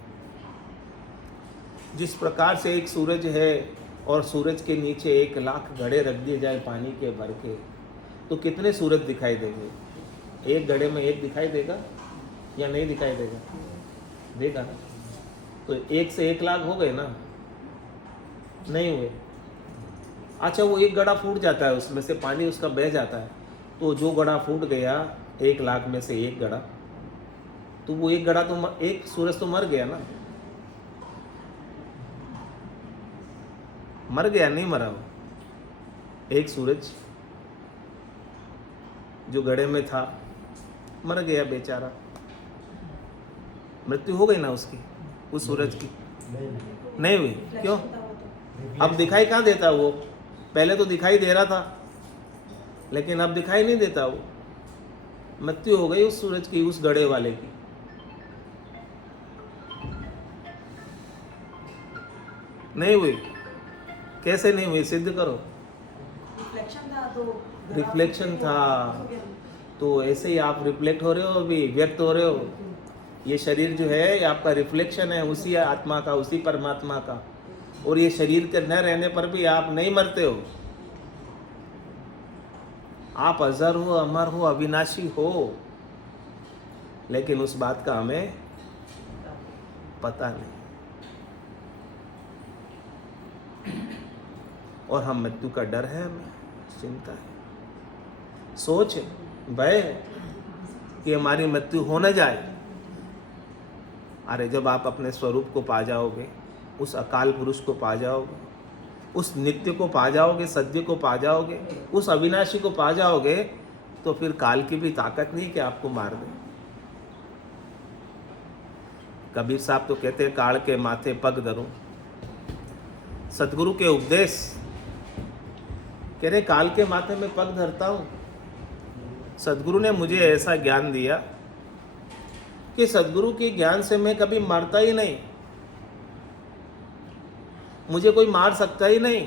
जिस प्रकार से एक सूरज है और सूरज के नीचे 1,00,000 घड़े रख दिए जाए पानी के भर के, तो कितने सूरज दिखाई देंगे? एक घड़े में एक दिखाई देगा या नहीं दिखाई देगा? देगा ना। तो 1 से 1,00,000 हो गए ना? नहीं हुए। अच्छा, वो एक घड़ा फूट जाता है, उसमें से पानी उसका बह जाता है, तो जो घड़ा फूट गया 1,00,000 में से एक घड़ा, तो वो एक घड़ा तो एक सूरज तो मर गया ना। मर गया, नहीं मरा वो। एक सूरज जो घड़े में था मर गया बेचारा, मृत्यु हो गई ना उसकी, उस सूरज की। नहीं हुई। क्यों? अब दिखाई कहाँ देता वो? पहले तो दिखाई दे रहा था, लेकिन अब दिखाई नहीं देता वो। मृत्यु हो गई उस सूरज की, उस घड़े वाले की। नहीं हुई। कैसे नहीं हुई? सिद्ध करो। रिफ्लेक्शन था, तो ऐसे ही आप रिफ्लेक्ट हो रहे हो, अभी व्यक्त हो रहे हो। ये शरीर जो है ये आपका रिफ्लेक्शन है उसी आत्मा का, उसी परमात्मा का। और ये शरीर के न रहने पर भी आप नहीं मरते हो। आप अजर हो, अमर हो, अविनाशी हो, लेकिन उस बात का हमें पता नहीं। और हम मृत्यु का डर है, हमें चिंता है, सोच है, भय है कि हमारी मृत्यु हो न जाए। अरे जब आप अपने स्वरूप को पा जाओगे, उस अकाल पुरुष को पा जाओगे, उस नित्य को पा जाओगे, सत्य को पा जाओगे, उस अविनाशी को पा जाओगे, तो फिर काल की भी ताकत नहीं कि आपको मार दे। कबीर साहब तो कहते हैं, काल के माथे पग धरूं। सतगुरु के उपदेश कह रहे, काल के माथे में पग धरता हूं। सतगुरु ने मुझे ऐसा ज्ञान दिया कि सतगुरु के ज्ञान से मैं कभी मरता ही नहीं, मुझे कोई मार सकता ही नहीं।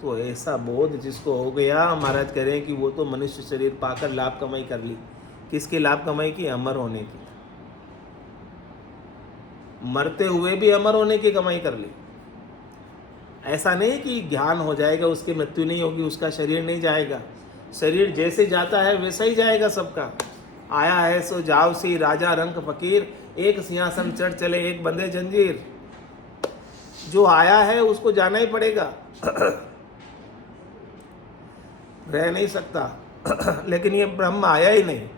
तो ऐसा बोध जिसको हो गया, महाराज कह रहे हैं कि वो तो मनुष्य शरीर पाकर लाभ कमाई कर ली। किसकी लाभ कमाई की? अमर होने की। मरते हुए भी अमर होने की कमाई कर ली। ऐसा नहीं कि ज्ञान हो जाएगा उसकी मृत्यु नहीं होगी, उसका शरीर नहीं जाएगा। शरीर जैसे जाता है वैसा ही जाएगा सबका। आया है सो जाओ सी राजा रंक फकीर, एक सिंहासन चढ़ चले एक बंधे जंजीर। जो आया है उसको जाना ही पड़ेगा, रह नहीं सकता। लेकिन ये ब्रह्म आया ही नहीं,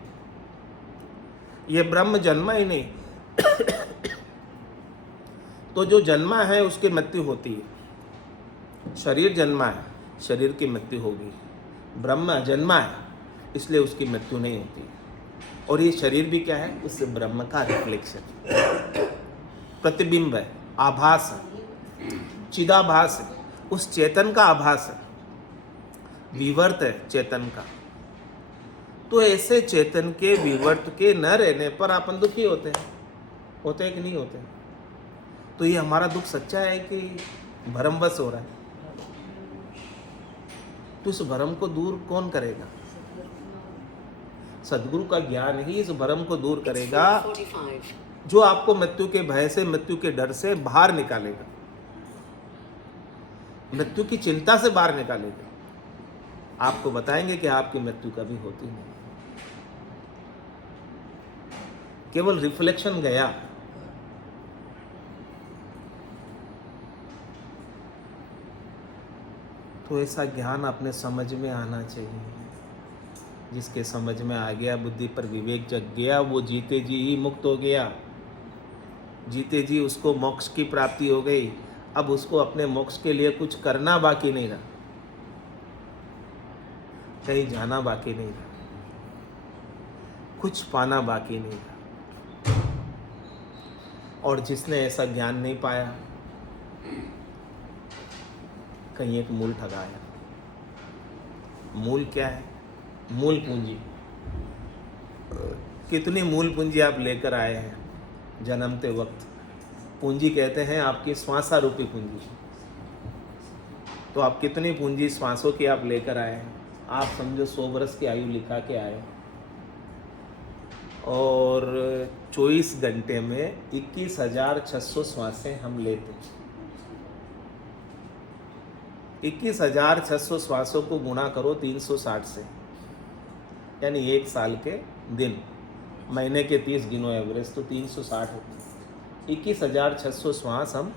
ये ब्रह्म जन्मा ही नहीं। तो जो जन्मा है उसकी मृत्यु होती है। शरीर जन्मा है, शरीर की मृत्यु होगी। ब्रह्म जन्मा है, इसलिए उसकी मृत्यु नहीं होती। और ये शरीर भी क्या है? उस ब्रह्म का रिफ्लेक्शन, प्रतिबिंब है, आभास है, चिदाभास है, उस चेतन का आभास है, विवर्त है चेतन का। तो ऐसे चेतन के विवर्त के न रहने पर अपन दुखी होते हैं। होते हैं कि नहीं होते? तो ये हमारा दुख सच्चा है कि भ्रमवश हो रहा है? तो इस भ्रम को दूर कौन करेगा? सद्गुरु का ज्ञान ही इस भ्रम को दूर करेगा, 4:45. जो आपको मृत्यु के भय से, मृत्यु के डर से बाहर निकालेगा, मृत्यु की चिंता से बाहर निकालेगा। आपको बताएंगे कि आपकी मृत्यु कभी होती नहीं, केवल रिफ्लेक्शन गया। तो ऐसा ज्ञान अपने समझ में आना चाहिए। जिसके समझ में आ गया, बुद्धि पर विवेक जग गया, वो जीते जी ही मुक्त हो गया। जीते जी उसको मोक्ष की प्राप्ति हो गई। अब उसको अपने मोक्ष के लिए कुछ करना बाकी नहीं रहा, कहीं जाना बाकी नहीं रहा, कुछ पाना बाकी नहीं रहा। और जिसने ऐसा ज्ञान नहीं पाया, कहीं एक मूल ठगाया। मूल क्या है? मूल पूंजी। कितनी मूल पूंजी आप लेकर आए हैं जन्मते वक्त? पूंजी कहते हैं आपकी श्वासारूपी पूंजी। तो आप कितनी पूंजी श्वासों की आप लेकर आए हैं? आप समझो 100 वर्ष की आयु लिखा के आए और 24 घंटे में 21,600 श्वासें हम लेते हैं। 21,600 श्वासों को गुणा करो 360 से, यानी एक साल के दिन, महीने के 30 दिनों एवरेज, तो 360 होते हैं। 21,600 श्वास हम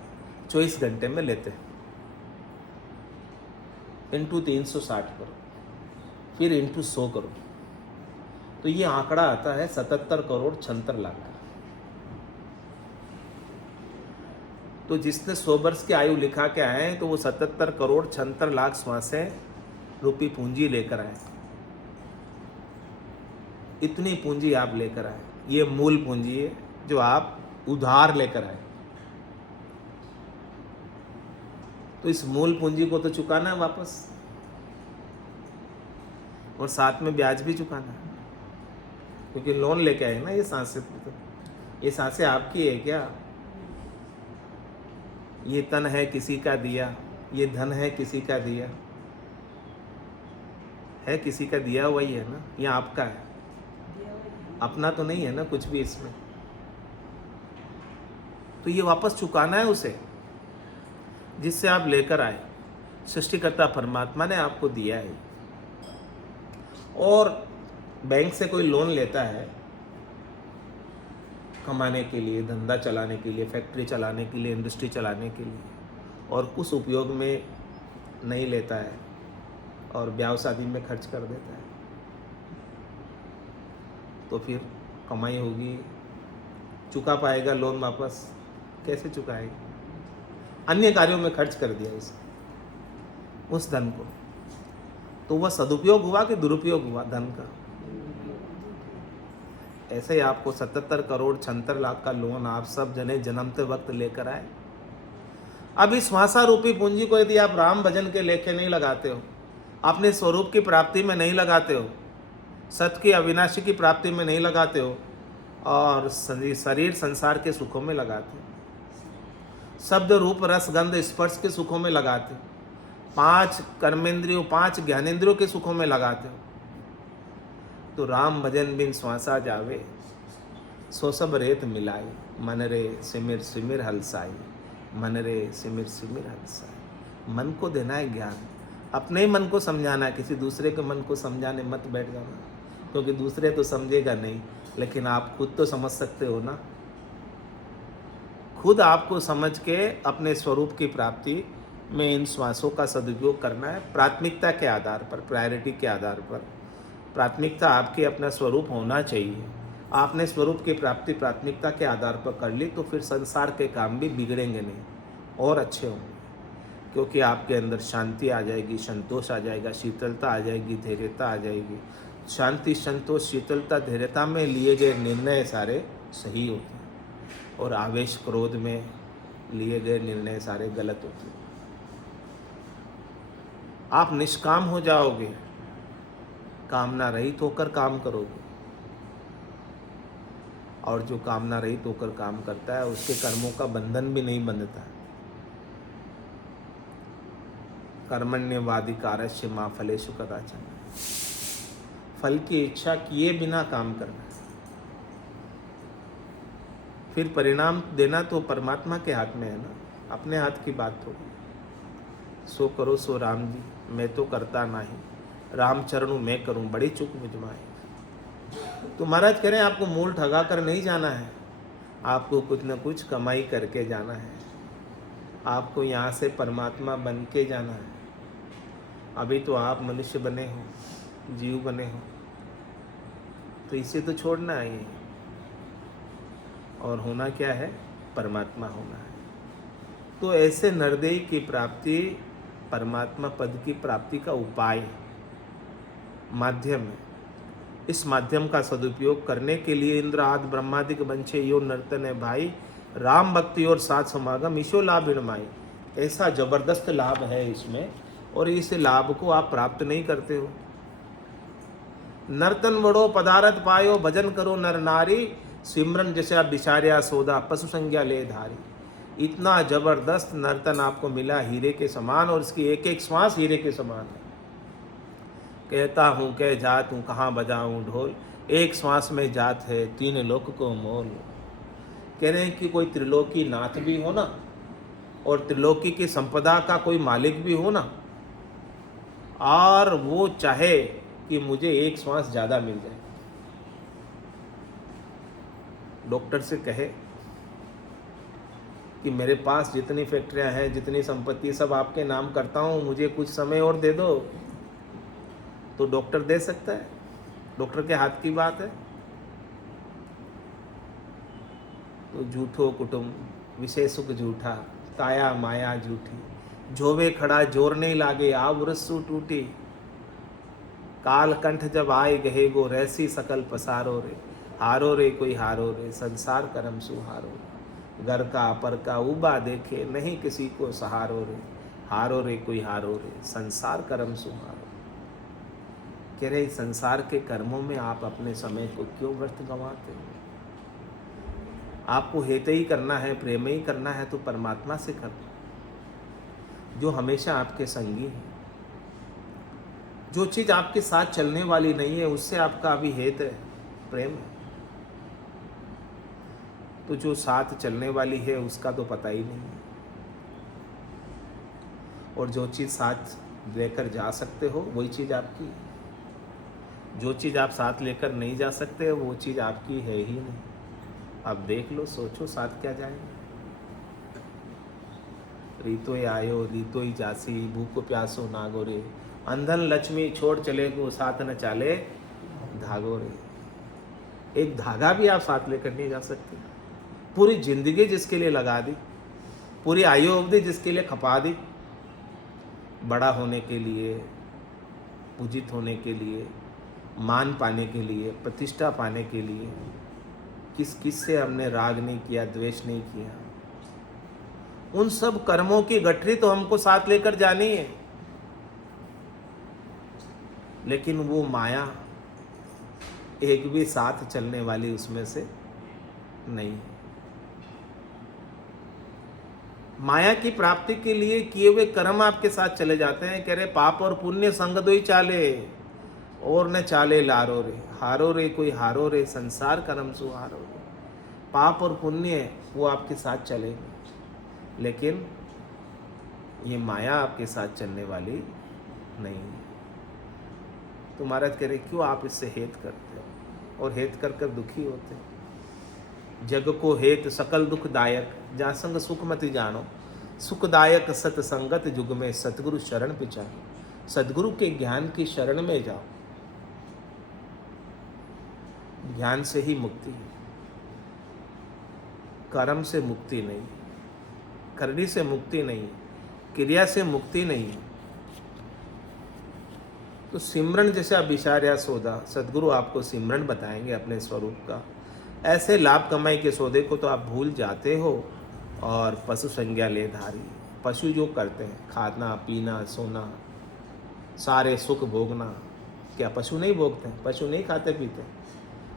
24 घंटे में लेते हैं। इंटू 360 करो, फिर इंटू 100 करो, तो ये आंकड़ा आता है 77 करोड़ 76 लाख का। तो जिसने 100 वर्ष की आयु लिखा के आए हैं तो वो 77 करोड़ 76 लाख श्वासें रूपी पूंजी लेकर आए। इतनी पूंजी आप लेकर आए, ये मूल पूंजी है जो आप उधार लेकर आए। तो इस मूल पूंजी को तो चुकाना है वापस, और साथ में ब्याज भी चुकाना है, क्योंकि लोन लेके आए ना ये सांसें। तो ये सांसें आपकी है क्या? ये तन है किसी का दिया, ये धन है किसी का दिया, है किसी का दिया हुआ ही है ना, ये आपका है, अपना तो नहीं है ना कुछ भी इसमें। तो ये वापस चुकाना है उसे जिससे आप लेकर आए। सृष्टिकर्ता परमात्मा ने आपको दिया है। और बैंक से कोई लोन लेता है कमाने के लिए, धंधा चलाने के लिए, फैक्ट्री चलाने के लिए, इंडस्ट्री चलाने के लिए, और कुछ उपयोग में नहीं लेता है और ब्याह शादी में खर्च कर देता है, तो फिर कमाई होगी, चुका पाएगा लोन वापस? कैसे चुकाएगा? अन्य कार्यों में खर्च कर दिया उस धन को, तो वह सदुपयोग हुआ कि दुरुपयोग हुआ धन का? ऐसे ही आपको 77 करोड़ 76 लाख का लोन आप सब जने जन्मते वक्त लेकर आए। अब इस श्वासा रूपी पूंजी को यदि आप राम भजन के लेखे नहीं लगाते हो, अपने स्वरूप की प्राप्ति में नहीं लगाते हो, सत्य की अविनाशी की प्राप्ति में नहीं लगाते हो, और शरीर संसार के सुखों में लगाते हो, शब्द रूप रस गंध स्पर्श के सुखों में लगाते हो, 5 कर्मेंद्रियों 5 ज्ञानेंद्रियों के सुखों में लगाते हो, तो राम भजन बिन श्वासा जावे, सो सब रेत मिलाई, मन रे सिमिर सिमिर हलसाई, मन रे सिमिर सिमिर हलसाई। मन को देना है ज्ञान, अपने ही मन को समझाना है, किसी दूसरे के मन को समझाने मत बैठ जाना, क्योंकि दूसरे तो समझेगा नहीं, लेकिन आप खुद तो समझ सकते हो ना। खुद आपको समझ के अपने स्वरूप की प्राप्ति में इन श्वासों का सदुपयोग करना है, प्राथमिकता के आधार पर, प्रायोरिटी के आधार पर। प्राथमिकता आपके अपना स्वरूप होना चाहिए। आपने स्वरूप की प्राप्ति प्राथमिकता के आधार पर कर ली तो फिर संसार के काम भी बिगड़ेंगे नहीं और अच्छे होंगे, क्योंकि आपके अंदर शांति आ जाएगी, संतोष आ जाएगा, शीतलता आ जाएगी, धैर्यता आ जाएगी। शांति, संतोष, शीतलता, धैर्यता में लिए गए निर्णय सारे सही होते हैं, और आवेश क्रोध में लिए गए निर्णय सारे गलत होते हैं। आप निष्काम हो जाओगे, कामना रहित होकर काम करोगे, और जो कामना रहित होकर काम करता है उसके कर्मों का बंधन भी नहीं बंधता। कर्मण्यवाधिकारस्य मा फलेषु कदाचन, फल की इच्छा किए बिना काम करना। फिर परिणाम देना तो परमात्मा के हाथ में है ना, अपने हाथ की बात होगी। सो करो सो राम जी, मैं तो करता नहीं, राम चरणों मैं करूं, बड़ी चूक मुझमाए। तो महाराज कह रहे हैं आपको मूल ठगा कर नहीं जाना है, आपको कुछ न कुछ कमाई करके जाना है, आपको यहाँ से परमात्मा बन के जाना है। अभी तो आप मनुष्य बने हो, जीव बने हो, तो इसे तो छोड़ना है ये, और होना क्या है? परमात्मा होना है। तो ऐसे नरदेही की प्राप्ति परमात्मा पद की प्राप्ति का उपाय, माध्यम है। इस माध्यम का सदुपयोग करने के लिए इंद्र आदि ब्रह्मादिक वंशे यो नर्तन है भाई, राम भक्ति और साथ समागम ईशो लाभ इणमाई। ऐसा जबरदस्त लाभ है इसमें, और इस लाभ को आप प्राप्त नहीं करते हो। नर्तन बड़ो पदारथ पायो, भजन करो नर नारी, सिमरन जैसा बिचार्या सौदा, पशु संज्ञा ले धारी। इतना जबरदस्त नर्तन आपको मिला हीरे के समान, और इसकी एक एक श्वास हीरे के समान है। कहता हूँ कह जात हूँ, कहाँ बजाऊँ ढोल, एक श्वास में जात है तीन लोक को मोल। कह रहे हैं कि कोई त्रिलोकी नाथ भी हो ना, और त्रिलोकी की संपदा का कोई मालिक भी हो ना, और वो चाहे कि मुझे एक श्वास ज़्यादा मिल जाए, डॉक्टर से कहे कि मेरे पास जितनी फैक्ट्रियां हैं, जितनी संपत्ति, सब आपके नाम करता हूँ, मुझे कुछ समय और दे दो, तो डॉक्टर दे सकता है? डॉक्टर के हाथ की बात है? तो झूठो कुटुंब विषय सुख झूठा, काया माया झूठी, जोवे खड़ा जोर नहीं लागे, आव रस्सू टूटी। काल कंठ जब आए गहे गो, रहसी सकल पसारो रे, हारो रे कोई हारो रे, संसार करम सुहारो रे। घर का अपर का उबा देखे, नहीं किसी को सहारो रे, हारो रे कोई हारो रे, संसार करम सुहारो। कह रहे संसार के कर्मों में आप अपने समय को क्यों व्यर्थ गंवाते हो? आपको हेत ही करना है, प्रेम ही करना है, तो परमात्मा से करना, जो हमेशा आपके संगी है। जो चीज़ आपके साथ चलने वाली नहीं है, उससे आपका अभी हेत है, प्रेम है। तो जो साथ चलने वाली है उसका तो पता ही नहीं है। और जो चीज़ साथ लेकर जा सकते हो वही चीज़ आपकी है। जो चीज़ आप साथ लेकर नहीं जा सकते वो चीज़ आपकी है ही नहीं। आप देख लो, सोचो, साथ क्या जाएंगे। रीतोय आयो रीतोय जासी, भूखो प्यासो नागो रे, अंधन लक्ष्मी छोड़ चले गो, साथ न चाले धागो रे। एक धागा भी आप साथ लेकर नहीं जा सकते। पूरी जिंदगी जिसके लिए लगा दी, पूरी आयु अवधि जिसके लिए खपा दी, बड़ा होने के लिए, पूजित होने के लिए, मान पाने के लिए, प्रतिष्ठा पाने के लिए, किस किस से हमने राग नहीं किया, द्वेष नहीं किया। उन सब कर्मों की गठरी तो हमको साथ लेकर जानी है, लेकिन वो माया एक भी साथ चलने वाली उसमें से नहीं। माया की प्राप्ति के लिए किए हुए कर्म आपके साथ चले जाते हैं। कह रहे पाप और पुण्य संग दो ही चाले, और न चाले लारो रे, हारो रे कोई हारो रे, संसार कर्म सुहारो रे। पाप और पुण्य वो आपके साथ चलेंगे, लेकिन ये माया आपके साथ चलने वाली नहीं है। तो महाराज कह रहे क्यों आप इससे हेत करते हो, और हेत कर कर दुखी होते हो। जग को हेत सकल दुखदायक, जा संग सुख मति जानो, सुखदायक सतसंगत जुग में, सतगुरु शरण पिछानो। सदगुरु के ज्ञान की शरण में जाओ, ज्ञान से ही मुक्ति है, कर्म से मुक्ति नहीं, करनी से मुक्ति नहीं, क्रिया से मुक्ति नहीं। तो सिमरन जैसा विचार्या सौदा, सदगुरु आपको सिमरन बताएंगे अपने स्वरूप का। ऐसे लाभ कमाई के सौदे को तो आप भूल जाते हो, और पशु संज्ञा ले धारी। पशु जो करते हैं, खाना पीना सोना, सारे सुख भोगना, क्या पशु नहीं भोगते हैं? पशु नहीं खाते पीते,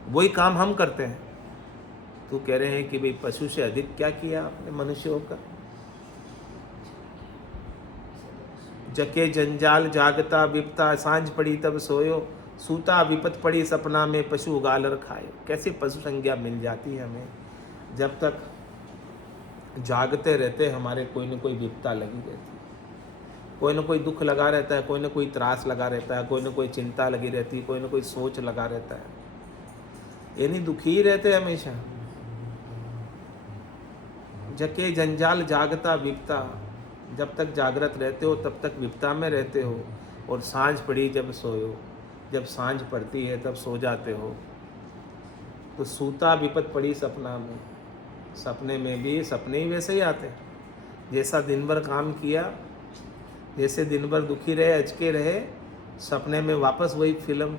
वही काम हम करते हैं। तो कह रहे हैं कि भाई पशु से अधिक क्या किया आपने मनुष्य होकर। जके जंजाल जागता विपता, सांझ पड़ी तब सोयो, सूता विपत पड़ी सपना में, पशु गालर खाए। कैसे पशु संज्ञा मिल जाती है हमें? जब तक जागते रहते हमारे कोई न कोई विपता लगी रहती है, कोई न कोई दुख लगा रहता है, कोई न कोई त्रास लगा रहता है, कोई न कोई चिंता लगी रहती है, कोई न कोई सोच लगा रहता है। यानी दुखी ही रहते हैं हमेशा। जके जंजाल जागता विपता, जब तक जागृत रहते हो तब तक विपता में रहते हो, और सांझ पड़ी जब सोयो, जब सांझ पड़ती है तब सो जाते हो। तो सूता विपत पड़ी सपना में, सपने में भी सपने ही वैसे ही आते हैं। जैसा दिन भर काम किया, जैसे दिन भर दुखी रहे, अचके रहे, सपने में वापस वही फिल्म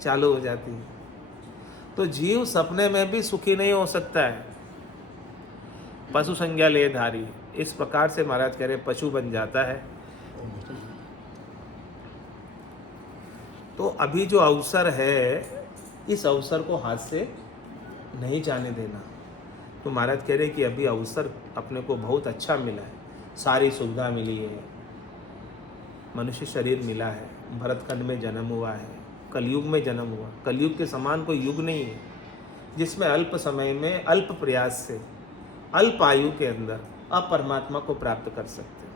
चालू हो जाती है। तो जीव सपने में भी सुखी नहीं हो सकता है। पशु संज्ञा ले धारी, इस प्रकार से महाराज कह रहे पशु बन जाता है। तो अभी जो अवसर है, इस अवसर को हाथ से नहीं जाने देना। तो महाराज कह रहे कि अभी अवसर अपने को बहुत अच्छा मिला है, सारी सुविधा मिली है, मनुष्य शरीर मिला है, भरतखंड में जन्म हुआ है, कलयुग में जन्म हुआ। कलयुग के समान कोई युग नहीं है जिसमें अल्प समय में अल्प प्रयास से अल्प आयु के अंदर आप परमात्मा को प्राप्त कर सकते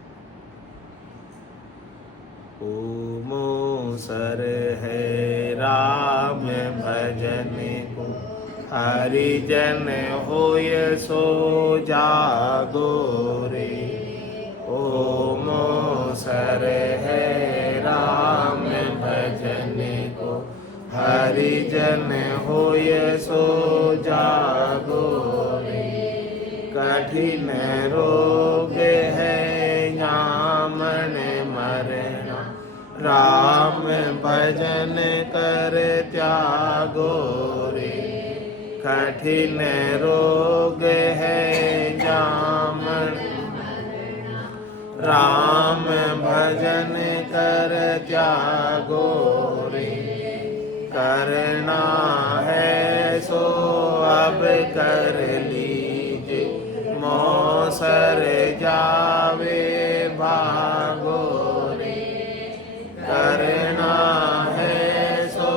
हो। ओमो सर है राम भजन को, हरिजन होय सो जागो रे। ओमो सर है राम भजन को, हरिजन होय सो जागो रे। कठिन रोग है यामन मरना, राम भजन कर त्यागो रे। कठिन रोग है यामन, राम भजन कर त्यागो रे। करना है सो अब कर लीजिए, मौसर जावे भागो रे। करना है सो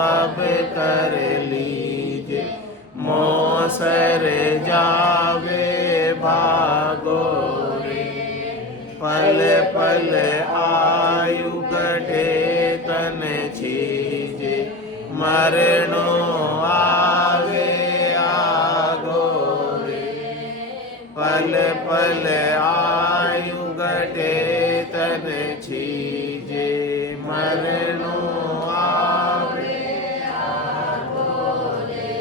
अब कर लीजिए, मौसर जावे भागो रे। पल पल आयु गढ़े तन छीजे, मरणो आवे आगो रे। पल पल आयु गढ़े तन छीजे, मरणो आवे आगो रे।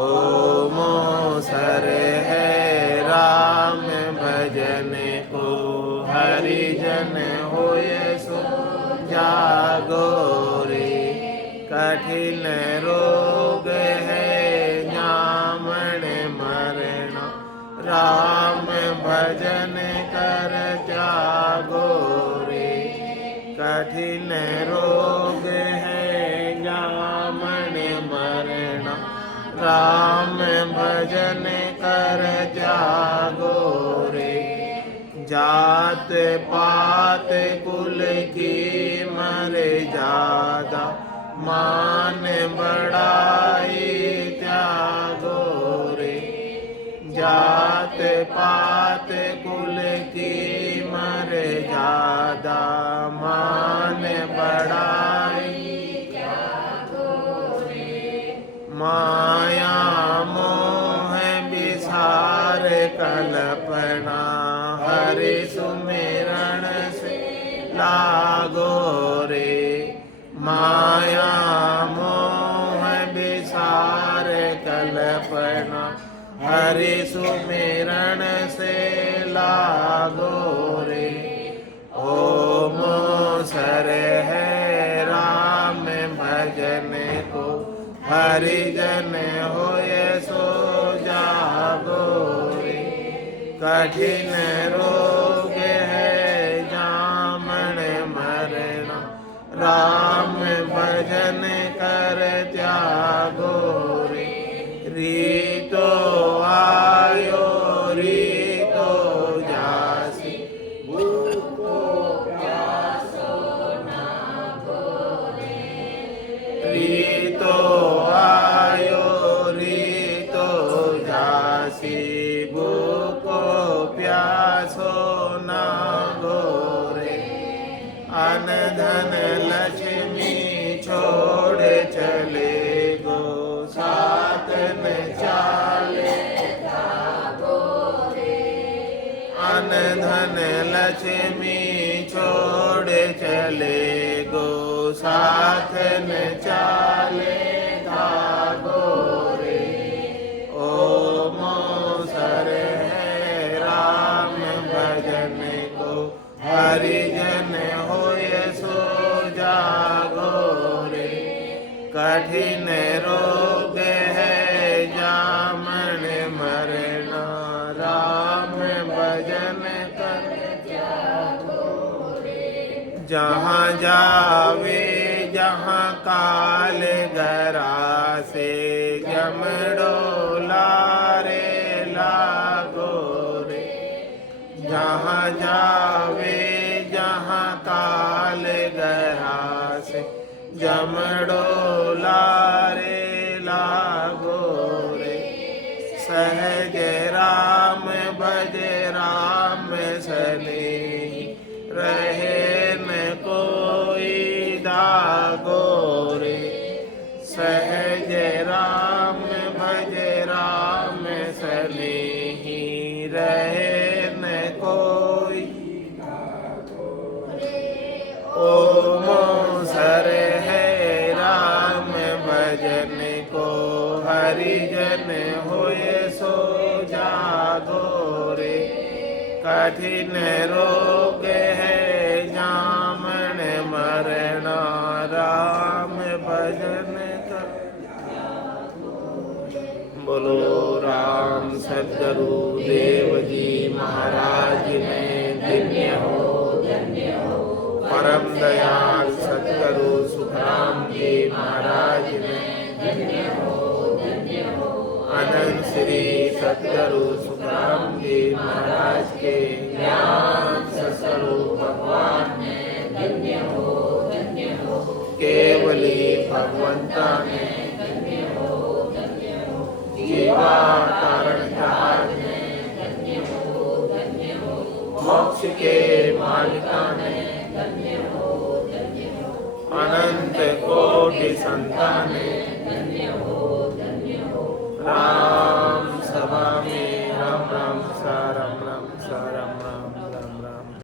ओमो सर है राम भजन को, हरिजन होय सो जागो रे। कठिन रोग है यामन मरना, राम भजन कर त्यागो रे। कठिन रोग है यामन मरना, राम भजन कर त्यागो रे। जात पात कुल की मर्यादा, मान बढ़ाई त्यागो रे। जात पात कुल की मर्यादा, मान बढ़ाई त्यागो रे। माया मोह विसार कल्पना, हरि सुमिरन से लागो रे। माया मोह विसार कल्पना, हरि सुमिरन से लागो रे। ओमो सर है राम भजन को, हरिजन होय सो जागो रे। कठिन रोग है यामन मरना, राम भजन कर त्यागो रे। रीतो आयो रीतो जासी, भूखो प्यासो ना गोरे। रीतो आयो रीतो जासी, भूखो प्यासो ना गोरे। अन धन लक्ष्मी छोड़ चले गो, साथ न चाले धागो रे। अन धन लक्ष्मी छोड़ चले गो, साथ न चाले धागो रे। ओमो सर है राम भजन को, हरिजन होय सो जागो रे। कठिन रोग है यामन मरना, जहाँ जावे जहाँ काल गरासे जमडोला रे लागो रे। जहाँ जावे जहाँ काल गरासे जमडोला रे लागो रे। सहज राम भज राम सनेही रहे न कोई दागो रे। सहज राम भज राम सनेही रहे न कोई ओम सर है राम भजन को हरिजन होए सो जागो रे। कठिन रोग है जामन मरना राम भजन का। बोलो राम सद्गुरु देव जी महाराज में धन्य हो परम दयाल सद्गुरु सुखराम जी महाराज में धन्य हो। अनंत श्री सद्गुरु सुखराम जी महाराज के ज्ञान स्वरूप भगवान में धन्य हो केवली भगवंता में धन्य हो जीवा कारण जहाज में धन्य हो मोक्ष के मालिका में धन्य हो अनंत कोटि संतान धन्य हो राम सभा में राम राम सा राम राम सा राम राम।